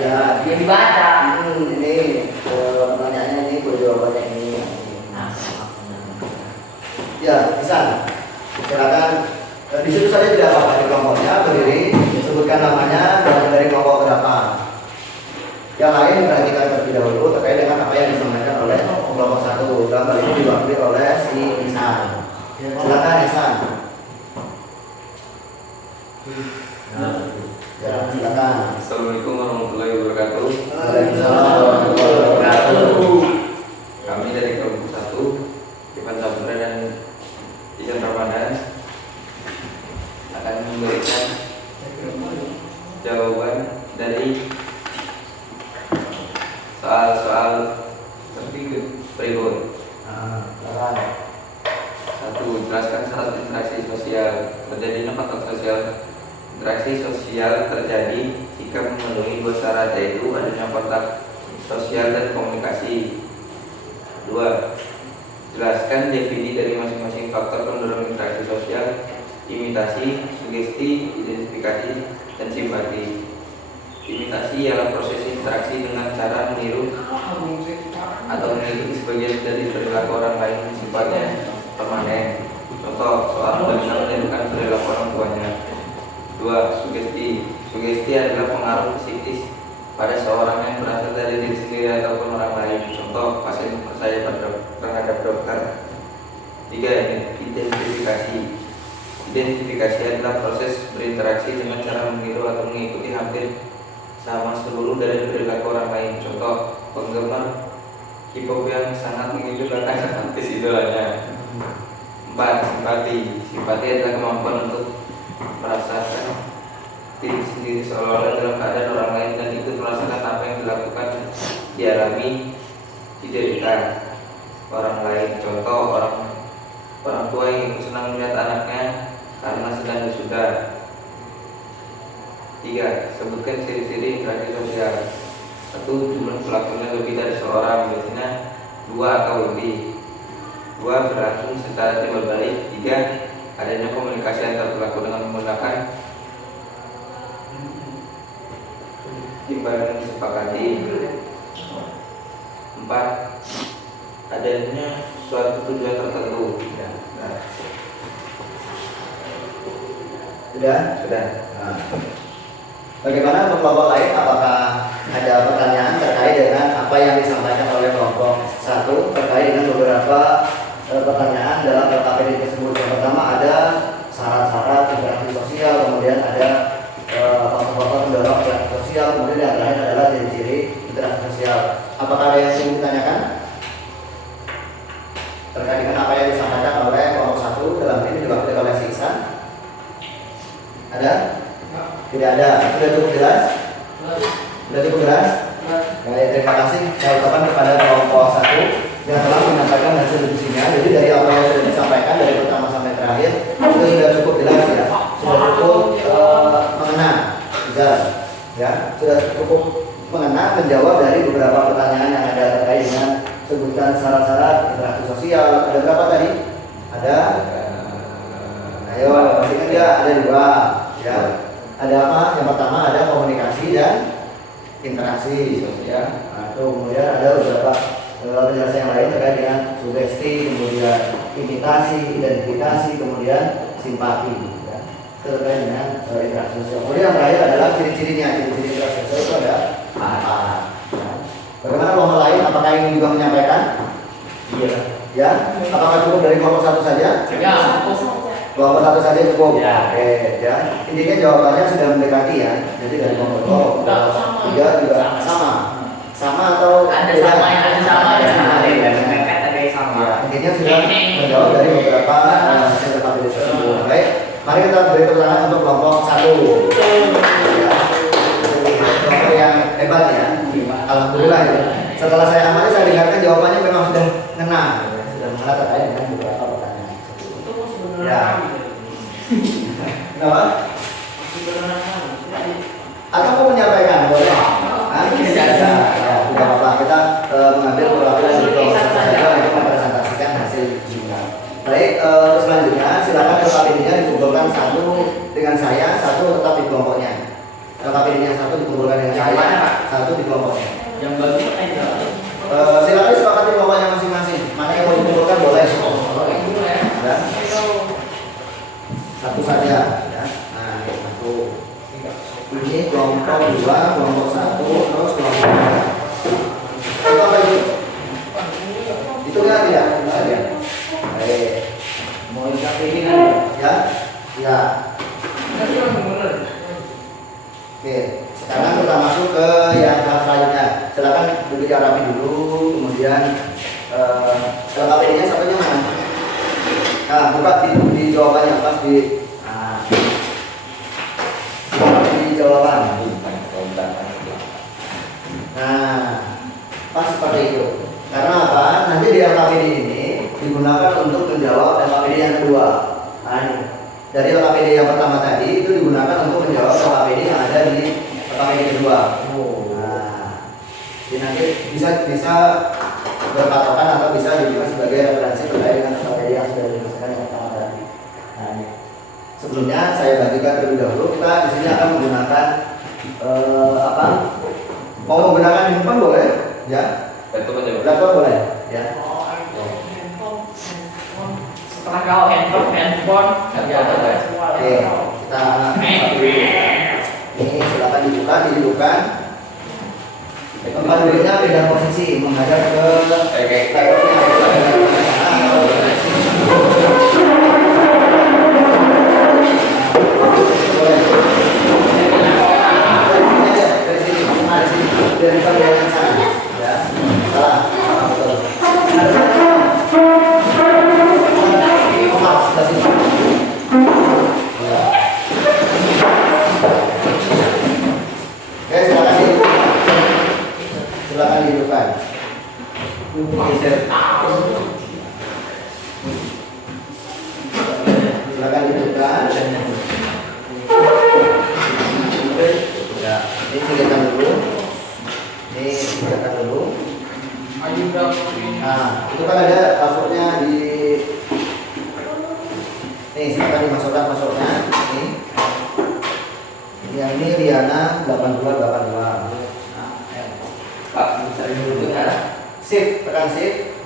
Ya, yang dibaca. Ini pertanyaannya ini, jawabannya ini. Ya, bisa. Silakan. Di situ saja tidak apa-apa di kelompoknya berdiri, sebutkan namanya dan dari kelompok berapa. Yang lain perhatikan terlebih dahulu terkait dengan apa yang disampaikan oleh kelompok 1. Dalam hal ini diwakili oleh si Ihsan. Silakan Ihsan. Ya, silakan. Assalamualaikum warahmatullahi wabarakatuh. Waalaikumsalam warahmatullahi wabarakatuh. Kami dari kelompok 1 Ivan Sabra dan Ijan Ramadan akan memberikan jawaban dari soal-soal berikut. Silakan. 1. Jelaskan syarat interaksi sosial. Terjadinya faktor sosial. Interaksi sosial terjadi jika memenuhi 2 syarat, yaitu adanya kontak sosial dan komunikasi. 2. Jelaskan definisi dari masing-masing faktor pendorong interaksi sosial: imitasi, sugesti, identifikasi, dan simpati. Imitasi ialah proses interaksi dengan cara meniru atau mengikuti sebagian dari perilaku orang lain yang sifatnya permanen. Contoh, soal bagaimana menirukan perilaku orang tuanya. 2. Sugesti. Sugesti adalah pengaruh psikis pada seorang yang berasal dari diri sendiri ataupun orang lain. Contoh, pasien percaya terhadap dokter. 3. Identifikasi. Identifikasi adalah proses berinteraksi dengan cara meniru atau mengikuti hampir sama seluruh dari perilaku orang lain. Contoh, penggemar K-pop yang sangat mengikuti artis idolanya. 4. 4. Simpati. Simpati adalah kemampuan untuk merasakan diri sendiri seolah-olah dalam keadaan orang lain dan ikut merasakan apa yang dilakukan, dialami, diderita orang lain. Contoh, orang tua yang senang melihat anaknya karena sedang wisuda. 3. Sebutkan ciri-ciri interaksi sosial. 1. Jumlah pelakunya lebih dari seorang, biasanya 2 atau lebih. 2. Berlangsung secara timbal balik. 3. Adanya komunikasi antar pelaku dengan menggunakan timbangan yang disepakati. 4. Adanya suatu tujuan tertentu. Sudah? Sudah. Nah. Bagaimana untuk kelompok lain? Apakah ada pertanyaan terkait dengan apa yang disampaikan oleh kelompok 1 terkait dengan beberapa pertanyaan dalam LKPD tersebut? Yang pertama ada syarat-syarat interaksi sosial, kemudian ada faktor-faktor pendorong interaksi sosial, kemudian yang terakhir adalah ciri-ciri interaksi sosial. Apakah ada yang ingin ditanyakan terkait dengan apa yang disampaikan oleh kelompok 1 dalam ini diwakili oleh si Ihsan? Ada? Tidak ada. Sudah cukup jelas? Sudah cukup jelas? Baik, terima kasih. Saya ucapkan kepada kelompok 1 yang telah menyampaikan hasil diskusinya. Jadi dari apa yang sudah disampaikan dari pertama sampai terakhir itu sudah cukup jelas ya, sudah cukup mengena, ya, sudah cukup mengena menjawab dari beberapa pertanyaan yang ada terkait dengan sebutan syarat-syarat interaksi sosial. Ada berapa tadi? Ada? Ayo, pastikan dia ada 2, ya. Ada apa? Yang pertama ada komunikasi dan interaksi sosial. Nah, kemudian ada beberapa penjelasan yang lain terkait dengan sugesti, kemudian imitasi, identifikasi, kemudian simpati, ya. Terkait dengan interaksi sosial. Kemudian yang terakhir adalah ciri-cirinya. Ciri-ciri interaksi sosial itu ada 4. Ya. Bagaimana kelompok lain? Apakah ingin juga menyampaikan? Iya. Ya. Apakah cukup dari kelompok 1 saja? Ya. Kelompok 1 saja cukup. Ya. Oke, ya. Intinya jawabannya sudah mendekati ya. Jadi dari kelompok 3 juga sama. Sama atau Ada beda? sama, ada sama, ada sama. Ya, intinya sudah menjawab dari beberapa hasil LKPD tersebut. Baik, mari kita beri tepuk tangan untuk kelompok 1. Ya. Kelompok yang hebat ya. Alhamdulillah ya. Setelah saya amati, saya dengarkan jawabannya memang sudah ngena, ya. Sudah mengena terkait dengan beberapa pertanyaan. Ya. Kenapa? Atau mau menyampaikan boleh? Tidak ada. Ya, tidak apa-apa. Kita mengambil perwakilan dari kelompok 1 saja untuk mempresentasikan hasil kita. Baik, selanjutnya silakan LKPD-nya dikumpulkan 1 dengan saya, 1 tetap di kelompoknya. LKPD-nya 1 dikumpulkan dengan saya, 1 di kelompoknya. Yang bagus aja. Silakan sepakati kelompoknya masing-masing. Mana yang mau dikumpulkan boleh. Ya. 1 saja. Ya. Nah, 1. Ini kelompok 2, kelompok 1, terus kelompok 3. Itu apa itu? Itu enggak tidak? Saja. Baik. Mau ini kan? Ya? Ya. Oke, sekarang kita masuk ke yang hal selanjutnya. Silakan duduk yang rapi dulu, kemudian LKPD-nya satunya mana? Nah, buka di jawabannya pas di jawaban. Nah, pas seperti itu. Karena apa? Nanti di LKPD ini digunakan untuk menjawab LKPD yang kedua. Nah, dari LKPD yang pertama tadi itu digunakan untuk menjawab LKPD yang ada di LKPD kedua. Nah, jadi nanti bisa berpatokan atau bisa dijadikan sebagai referensi terkait dengan LKPD yang sudah dijelaskan yang pertama tadi. Nah, ini. Sebelumnya saya bagikan terlebih dahulu, kita di sini akan menggunakan apa? Mau menggunakan handphone boleh? Ya. Laptop boleh? Ya. Setelah kau handphone, ada semua. Oke, kita ini silakan dihidupkan. Tempat duduknya beda posisi, menghadap ke laptopnya. Dari bagian sana, ya. Salah, betul. silakan dihidupkan. Silakan dihidupkan. Ya, ini singkirkan dulu. Ini singkirkan dulu. Ayo udah. Nah, itu kan ada passwordnya di. Nih, silakan dimasukkan passwordnya. Ini. Yang ini Riana 8282. Pak, bisa dulu ya. Shift, tekan shift.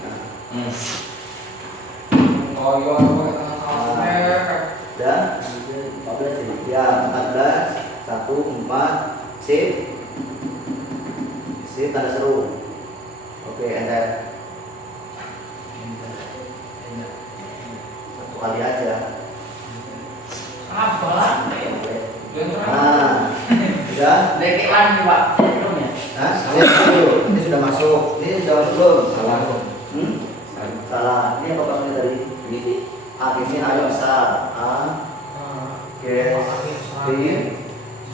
Oh iya, aku tengah salah. Dan 14 shift. Ya, 14 1 4 shift. Shift tanda seru. Oke, enter. Satu kali aja. Apa lah? Nah, sudah. Dekelan nih Pak. Sentrumnya. Nah, lihat dulu. Ini sudah masuk. Ini sudah masuk belum? Salah. Salah. Ini apa namanya tadi? Aktifin ayo besar. A, G, B,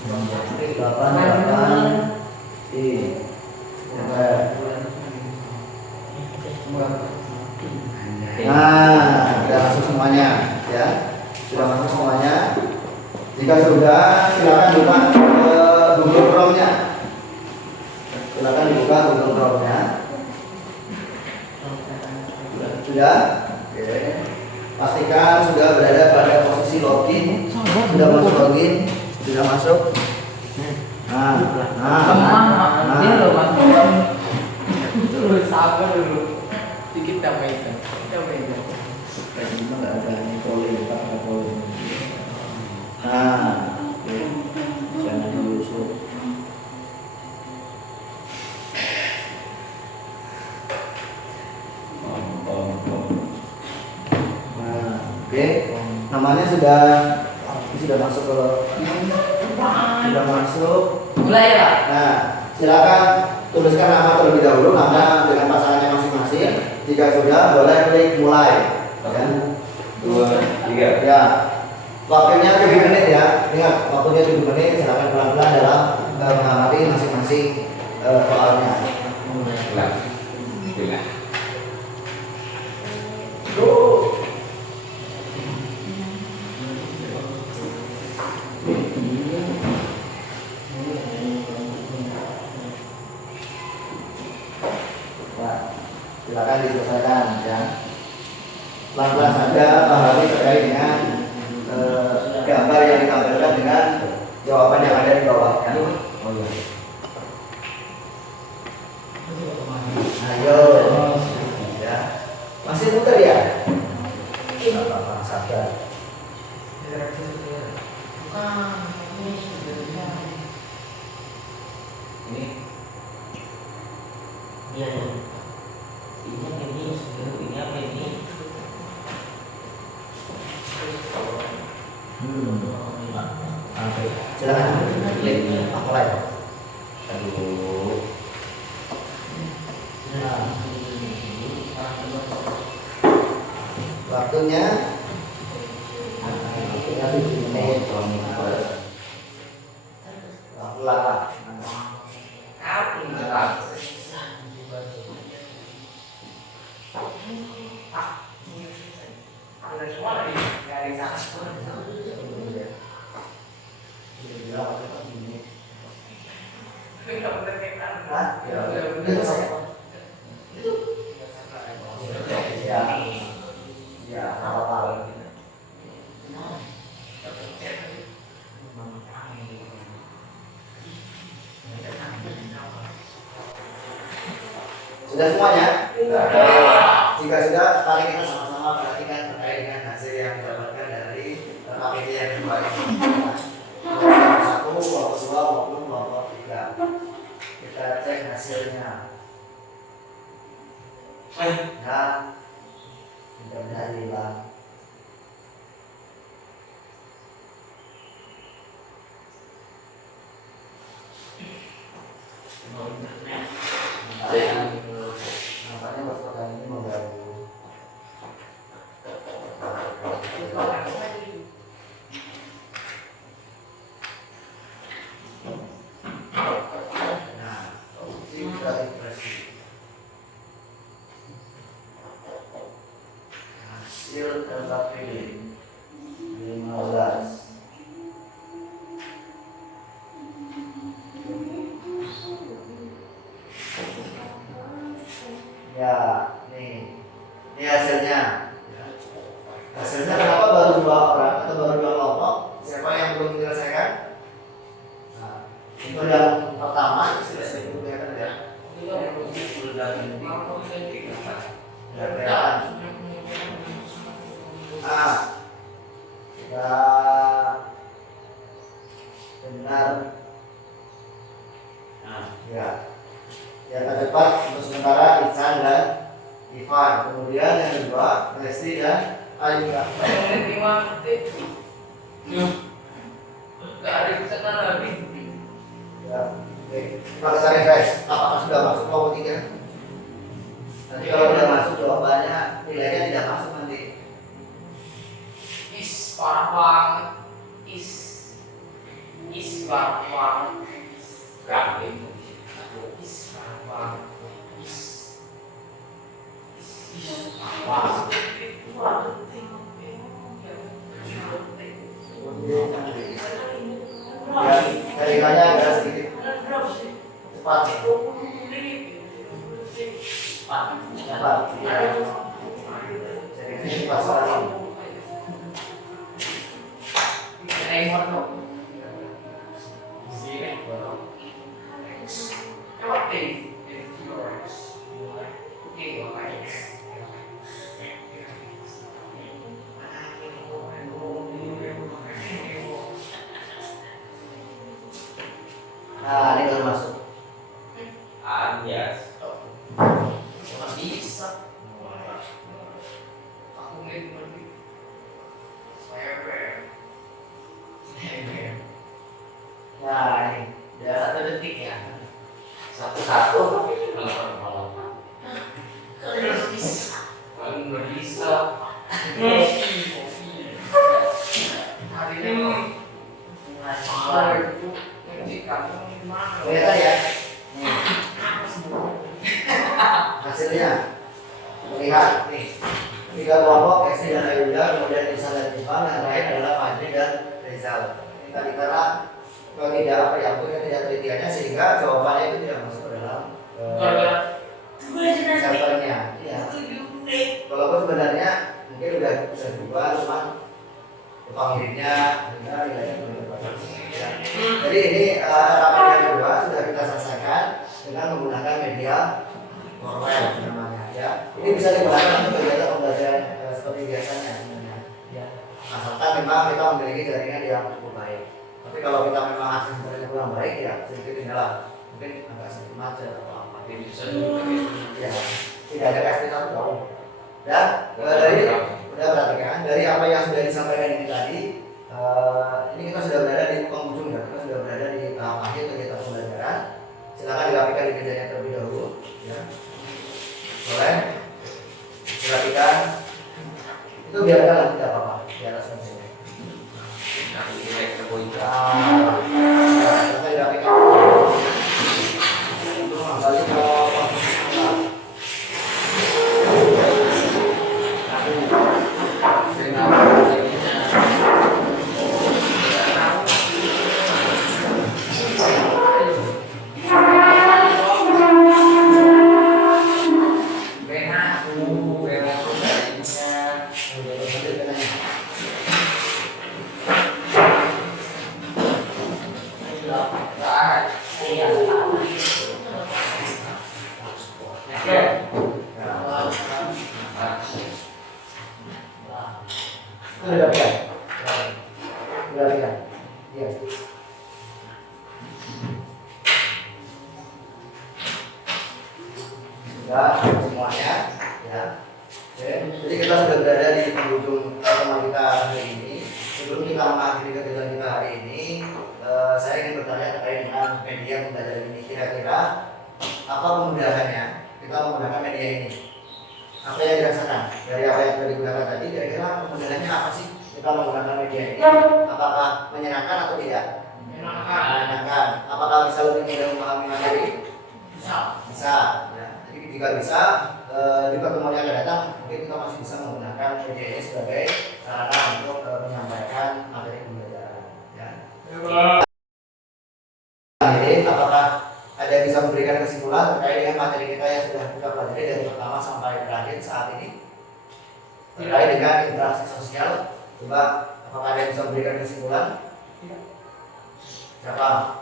88, I. Enter. Nah, sudah masuk semuanya, ya. Sudah masuk semuanya. Jika sudah, silakan buka Google Chrome-nya. Silakan dibuka Google Chrome-nya. Sudah? Oke. Pastikan sudah berada pada posisi login. Sudah masuk login, sudah masuk. Dia loh Mas. Dulu sabar dulu. Dikit damaikan. Damaikan. Nah, jangan diusut. Nah, oke. Namanya sudah masuk ke sudah masuk. Mulai ya Pak. Nah, silakan tuliskan nama terlebih dahulu, nama dengan pasangannya masing-masing. Jika sudah, boleh klik mulai. Ya. 2, 3. Ya. Waktunya 7 menit ya. Ingat, waktunya 7 menit. Silakan pelan-pelan dalam mengamati masing-masing soalnya. Bismillah. Nah, silakan diselesaikan ya. Pelan-pelan saja pahami terkait dengan gambar yang ditampilkan dengan jawaban yang ada di bawahnya. Ayo, ya. Masih muter ya? Tidak apa-apa, sabar. Ini. Iya, ini apa ini? Silakan klik apply. Aduh. Nah, waktunya 7 menit. Pelan-pelan. Hah? Ya, itu saya. Ya, ya, apa-apa. Sudah semuanya? Jika sudah, mari kita sama-sama perhatikan terkait dengan hasil yang didapatkan dari APD yang kedua ini. Kelompok 1, kelompok 2, maupun kelompok 3. Kita cek hasilnya. Ya, mudah-mudahan hilang. Nampaknya persoalan ini mengganggu. Nah, gratifikasi. Hasil LKPD 15. Ya, ini hasilnya. Hasilnya kenapa baru 2 orang atau baru 2 kelompok? Siapa yang belum menyelesaikan? Nah, untuk yang pertama sudah saya kelihatan ya. Ya benar. Ya. Yang tercepat untuk sementara Ihsan dan Ivan. Kemudian yang kedua Lesti dan Ayuka. Gak ada kesana lagi. Ya, oke. Kita cari guys, apakah sudah masuk kelompok 3? Nanti kalau sudah masuk jawabannya nilainya tidak masuk nanti. Parah banget. Parah banget. Gak gitu. Parah banget. Ya, jaringannya agak sedikit cepat. Cepat. Jaringannya cepat sekali. Nah, ini baru masuk. Yes. Nggak bisa. Aku ngerti. Nah, ini Ya 1 detik ya. Satu-satu. Nggak bisa. Hari ini kelihatan ya. Hasilnya lihat nih, 3 kelompok Esti dan Ayuda, kemudian Ihsan dan Ivan, yang lain adalah Fadli dan Rizal. Kita dikira tidak apa ya, mungkin tidak telitiannya sehingga jawabannya itu tidak masuk ke dalam sampelnya. Iya. Walaupun sebenarnya mungkin udah bisa diubah, cuman tukang ngirimnya nilainya belum terbatas. Ya. Jadi ini rapat yang kedua sudah kita selesaikan dengan menggunakan media Corel namanya. Ya, ini bisa digunakan untuk kegiatan pembelajaran seperti biasanya sebenarnya. Ya. Asalkan memang kita memiliki jaringan yang cukup baik. Tapi kalau kita memang akses internet kurang baik ya sedikit kendala, mungkin agak sedikit macet atau apa. Ya, tidak ada kasih tahu. Dan dari udah perhatikan dari apa yang sudah disampaikan ini tadi, ini kita sudah berada di penghujung ya, kita sudah berada di tahap akhir kegiatan pembelajaran. Silakan dirapikan di mejanya terlebih dahulu. Ya. Boleh dirapikan. Itu biarkan tidak apa-apa di atas meja. Silakan dirapikan. Kembali ke semuanya ya. Jadi kita sudah berada di penghujung pertemuan kita hari ini. Sebelum kita mengakhiri kegiatan kita hari ini, saya ingin bertanya terkait dengan media pembelajaran ini. Kira-kira apa kemudahannya kita menggunakan media ini? Apa yang dirasakan dari apa yang sudah digunakan tadi? Kira-kira kemudahannya apa sih kita menggunakan media ini? Apakah menyenangkan atau tidak? Menyenangkan. Apakah bisa lebih mudah memahami materi? Bisa. Ya. Jadi jika bisa di pertemuan yang akan datang mungkin kita masih bisa menggunakan media ini sebagai sarana untuk menyampaikan materi pembelajaran. Ya. Jadi apakah ada yang bisa memberikan kesimpulan terkait dengan materi kita yang sudah kita pelajari dari pertama sampai terakhir saat ini terkait dengan interaksi sosial? Coba apakah ada yang bisa memberikan kesimpulan? Siapa?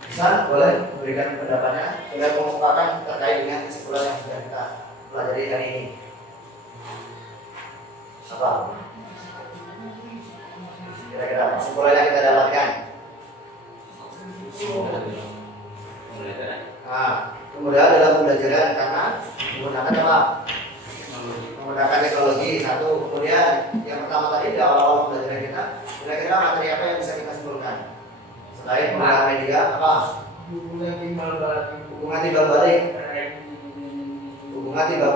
Bisa, boleh memberikan pendapatnya dengan mengumpulkan terkait dengan kesimpulan yang sudah kita pelajari hari ini. Apa? Kira-kira kesimpulan yang kita dapatkan. Nah, kemudian dalam pembelajaran karena menggunakan apa? Menggunakan teknologi satu. Kemudian yang pertama tadi di awal-awal pembelajaran kita, kira-kira materi apa yang bisa kita simpulkan? Selain penggunaan media apa? Hubungan timbal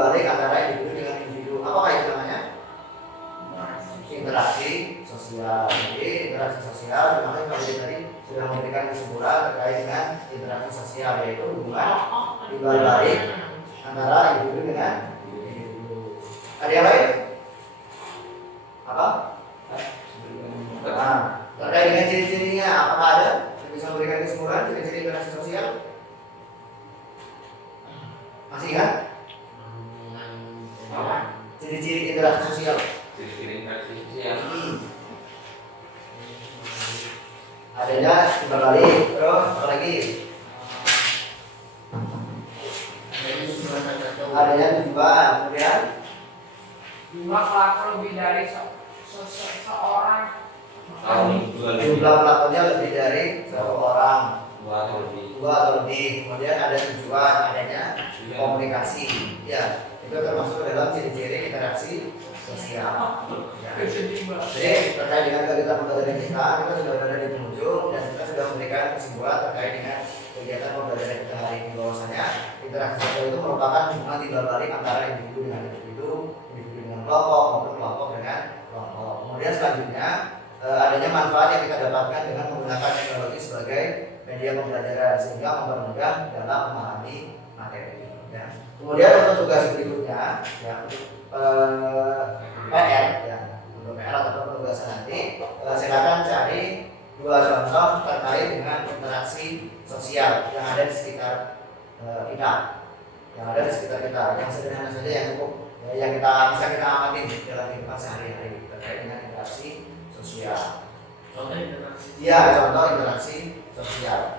balik antara individu dengan individu. Apakah itu namanya? Interaksi sosial. Jadi interaksi sosial dimana kalau tadi sudah memberikan kesimpulan terkait dengan interaksi sosial, yaitu hubungan timbal balik antara individu dengan individu. Ada yang lain? Apa? Nah, terkait dengan ciri-cirinya, apakah ada yang bisa memberikan kesimpulan ciri-ciri interaksi sosial? Masih ingat? Ciri-ciri interaksi sosial. Ciri-ciri interaksi sosial. Adanya timbal balik, terus apa lagi? Adanya tujuan, kemudian Jumlah pelaku lebih dari seorang. jumlah pelakunya lebih dari satu orang, Dua atau lebih. Kemudian ada tujuan, adanya komunikasi. Ya, itu termasuk dalam ciri-ciri interaksi sosial. Ya. Jadi terkait dengan kegiatan pembelajaran kita sudah berada di penghujung dan kita sudah memberikan kesimpulan terkait dengan kegiatan pembelajaran kita hari ini, bahwasanya interaksi sosial itu merupakan hubungan timbal balik antara individu dengan individu, individu dengan kelompok maupun kelompok dengan kelompok. Kemudian selanjutnya adanya manfaat yang kita dapatkan dengan menggunakan teknologi sebagai media pembelajaran sehingga mempermudah dalam memahami materi. Ya. Kemudian untuk tugas berikutnya, ya, PR, ya, untuk PR atau penugasan nanti, silakan cari dua contoh terkait dengan interaksi sosial yang ada di sekitar kita, yang sederhana saja, yang cukup, ya, yang kita bisa kita amati dalam kehidupan sehari-hari terkait dengan interaksi sosial. Ya, contoh interaksi sosial.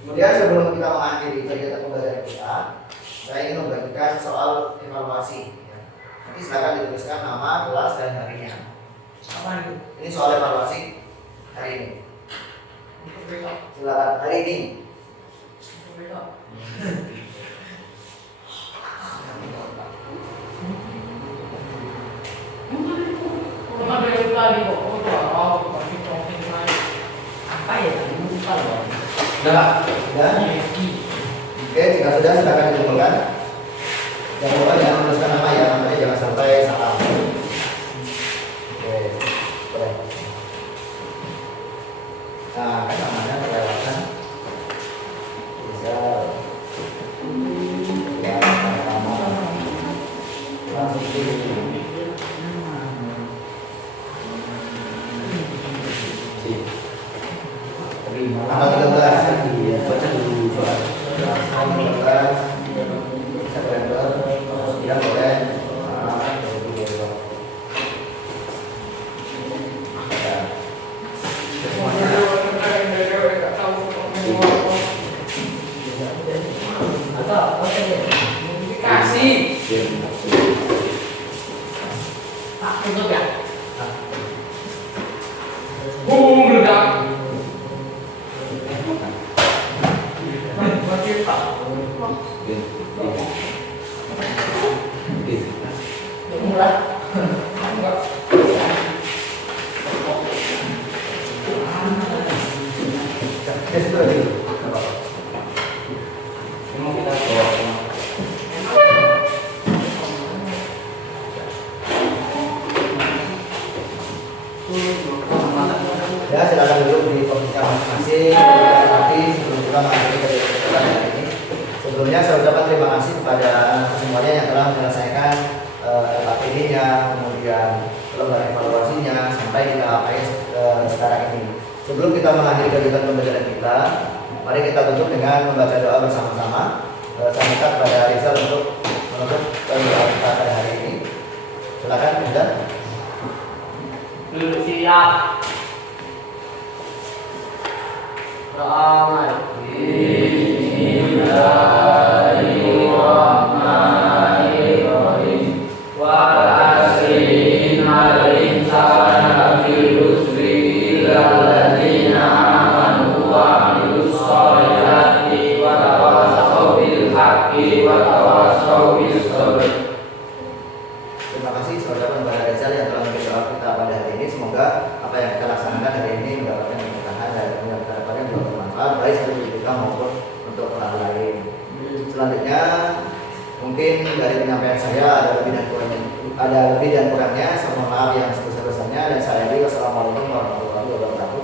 Kemudian sebelum kita mengakhiri kegiatan pembelajaran kita, saya ingin membagikan soal evaluasi. Nanti silakan dituliskan nama, kelas, dan harinya. Apa itu? Ini soal evaluasi hari ini. Silakan hari ini. Apa ya? Lupa loh. Sudah? Oke, jika sudah silakan dikumpulkan. Jangan lupa jangan menuliskan nama ya, namanya jangan sampai salah. Oke, boleh. Nah, kan namanya kelewatan. Bisa. Ya, sama. Langsung di. Tanggal 13 baca dulu soal tanggal 13 September dia boleh Kasih. Tak tutup ya. Meledak. Ya, silakan duduk di posisi masing-masing. Tapi sebelum kita mengakhiri kegiatan hari ini, sebelumnya terima kasih kepada semuanya yang telah menyelesaikan LKPD-nya, kemudian lembaga evaluasinya sampai di tahap sekarang ini. Sebelum kita mengakhiri kegiatan pembelajaran kita, mari kita tutup dengan membaca doa bersama-sama. Saya minta kepada Rizal untuk menutup doa kita pada hari ini. Silakan, Rizal. Duduk siap. Doa. Bismillahirrahmanirrahim. Wa asrin al-insana fi rusri illal ladzina amanu wa amilus sholihati wa tawassaw bil haqqi wa tawassaw bis sabr. Terima kasih saudara Mbak Rizal yang telah memberi doa kita pada hari ini. Semoga apa yang kita laksanakan hari ini mendapatkan keberkahan dan mendapatkan yang bermanfaat baik bagi kita maupun untuk orang lain. Selanjutnya mungkin dari penyampaian saya ada lebih dan kurangnya. Saya mohon maaf yang sebesar-besarnya dan saya wassalamualaikum warahmatullahi wabarakatuh.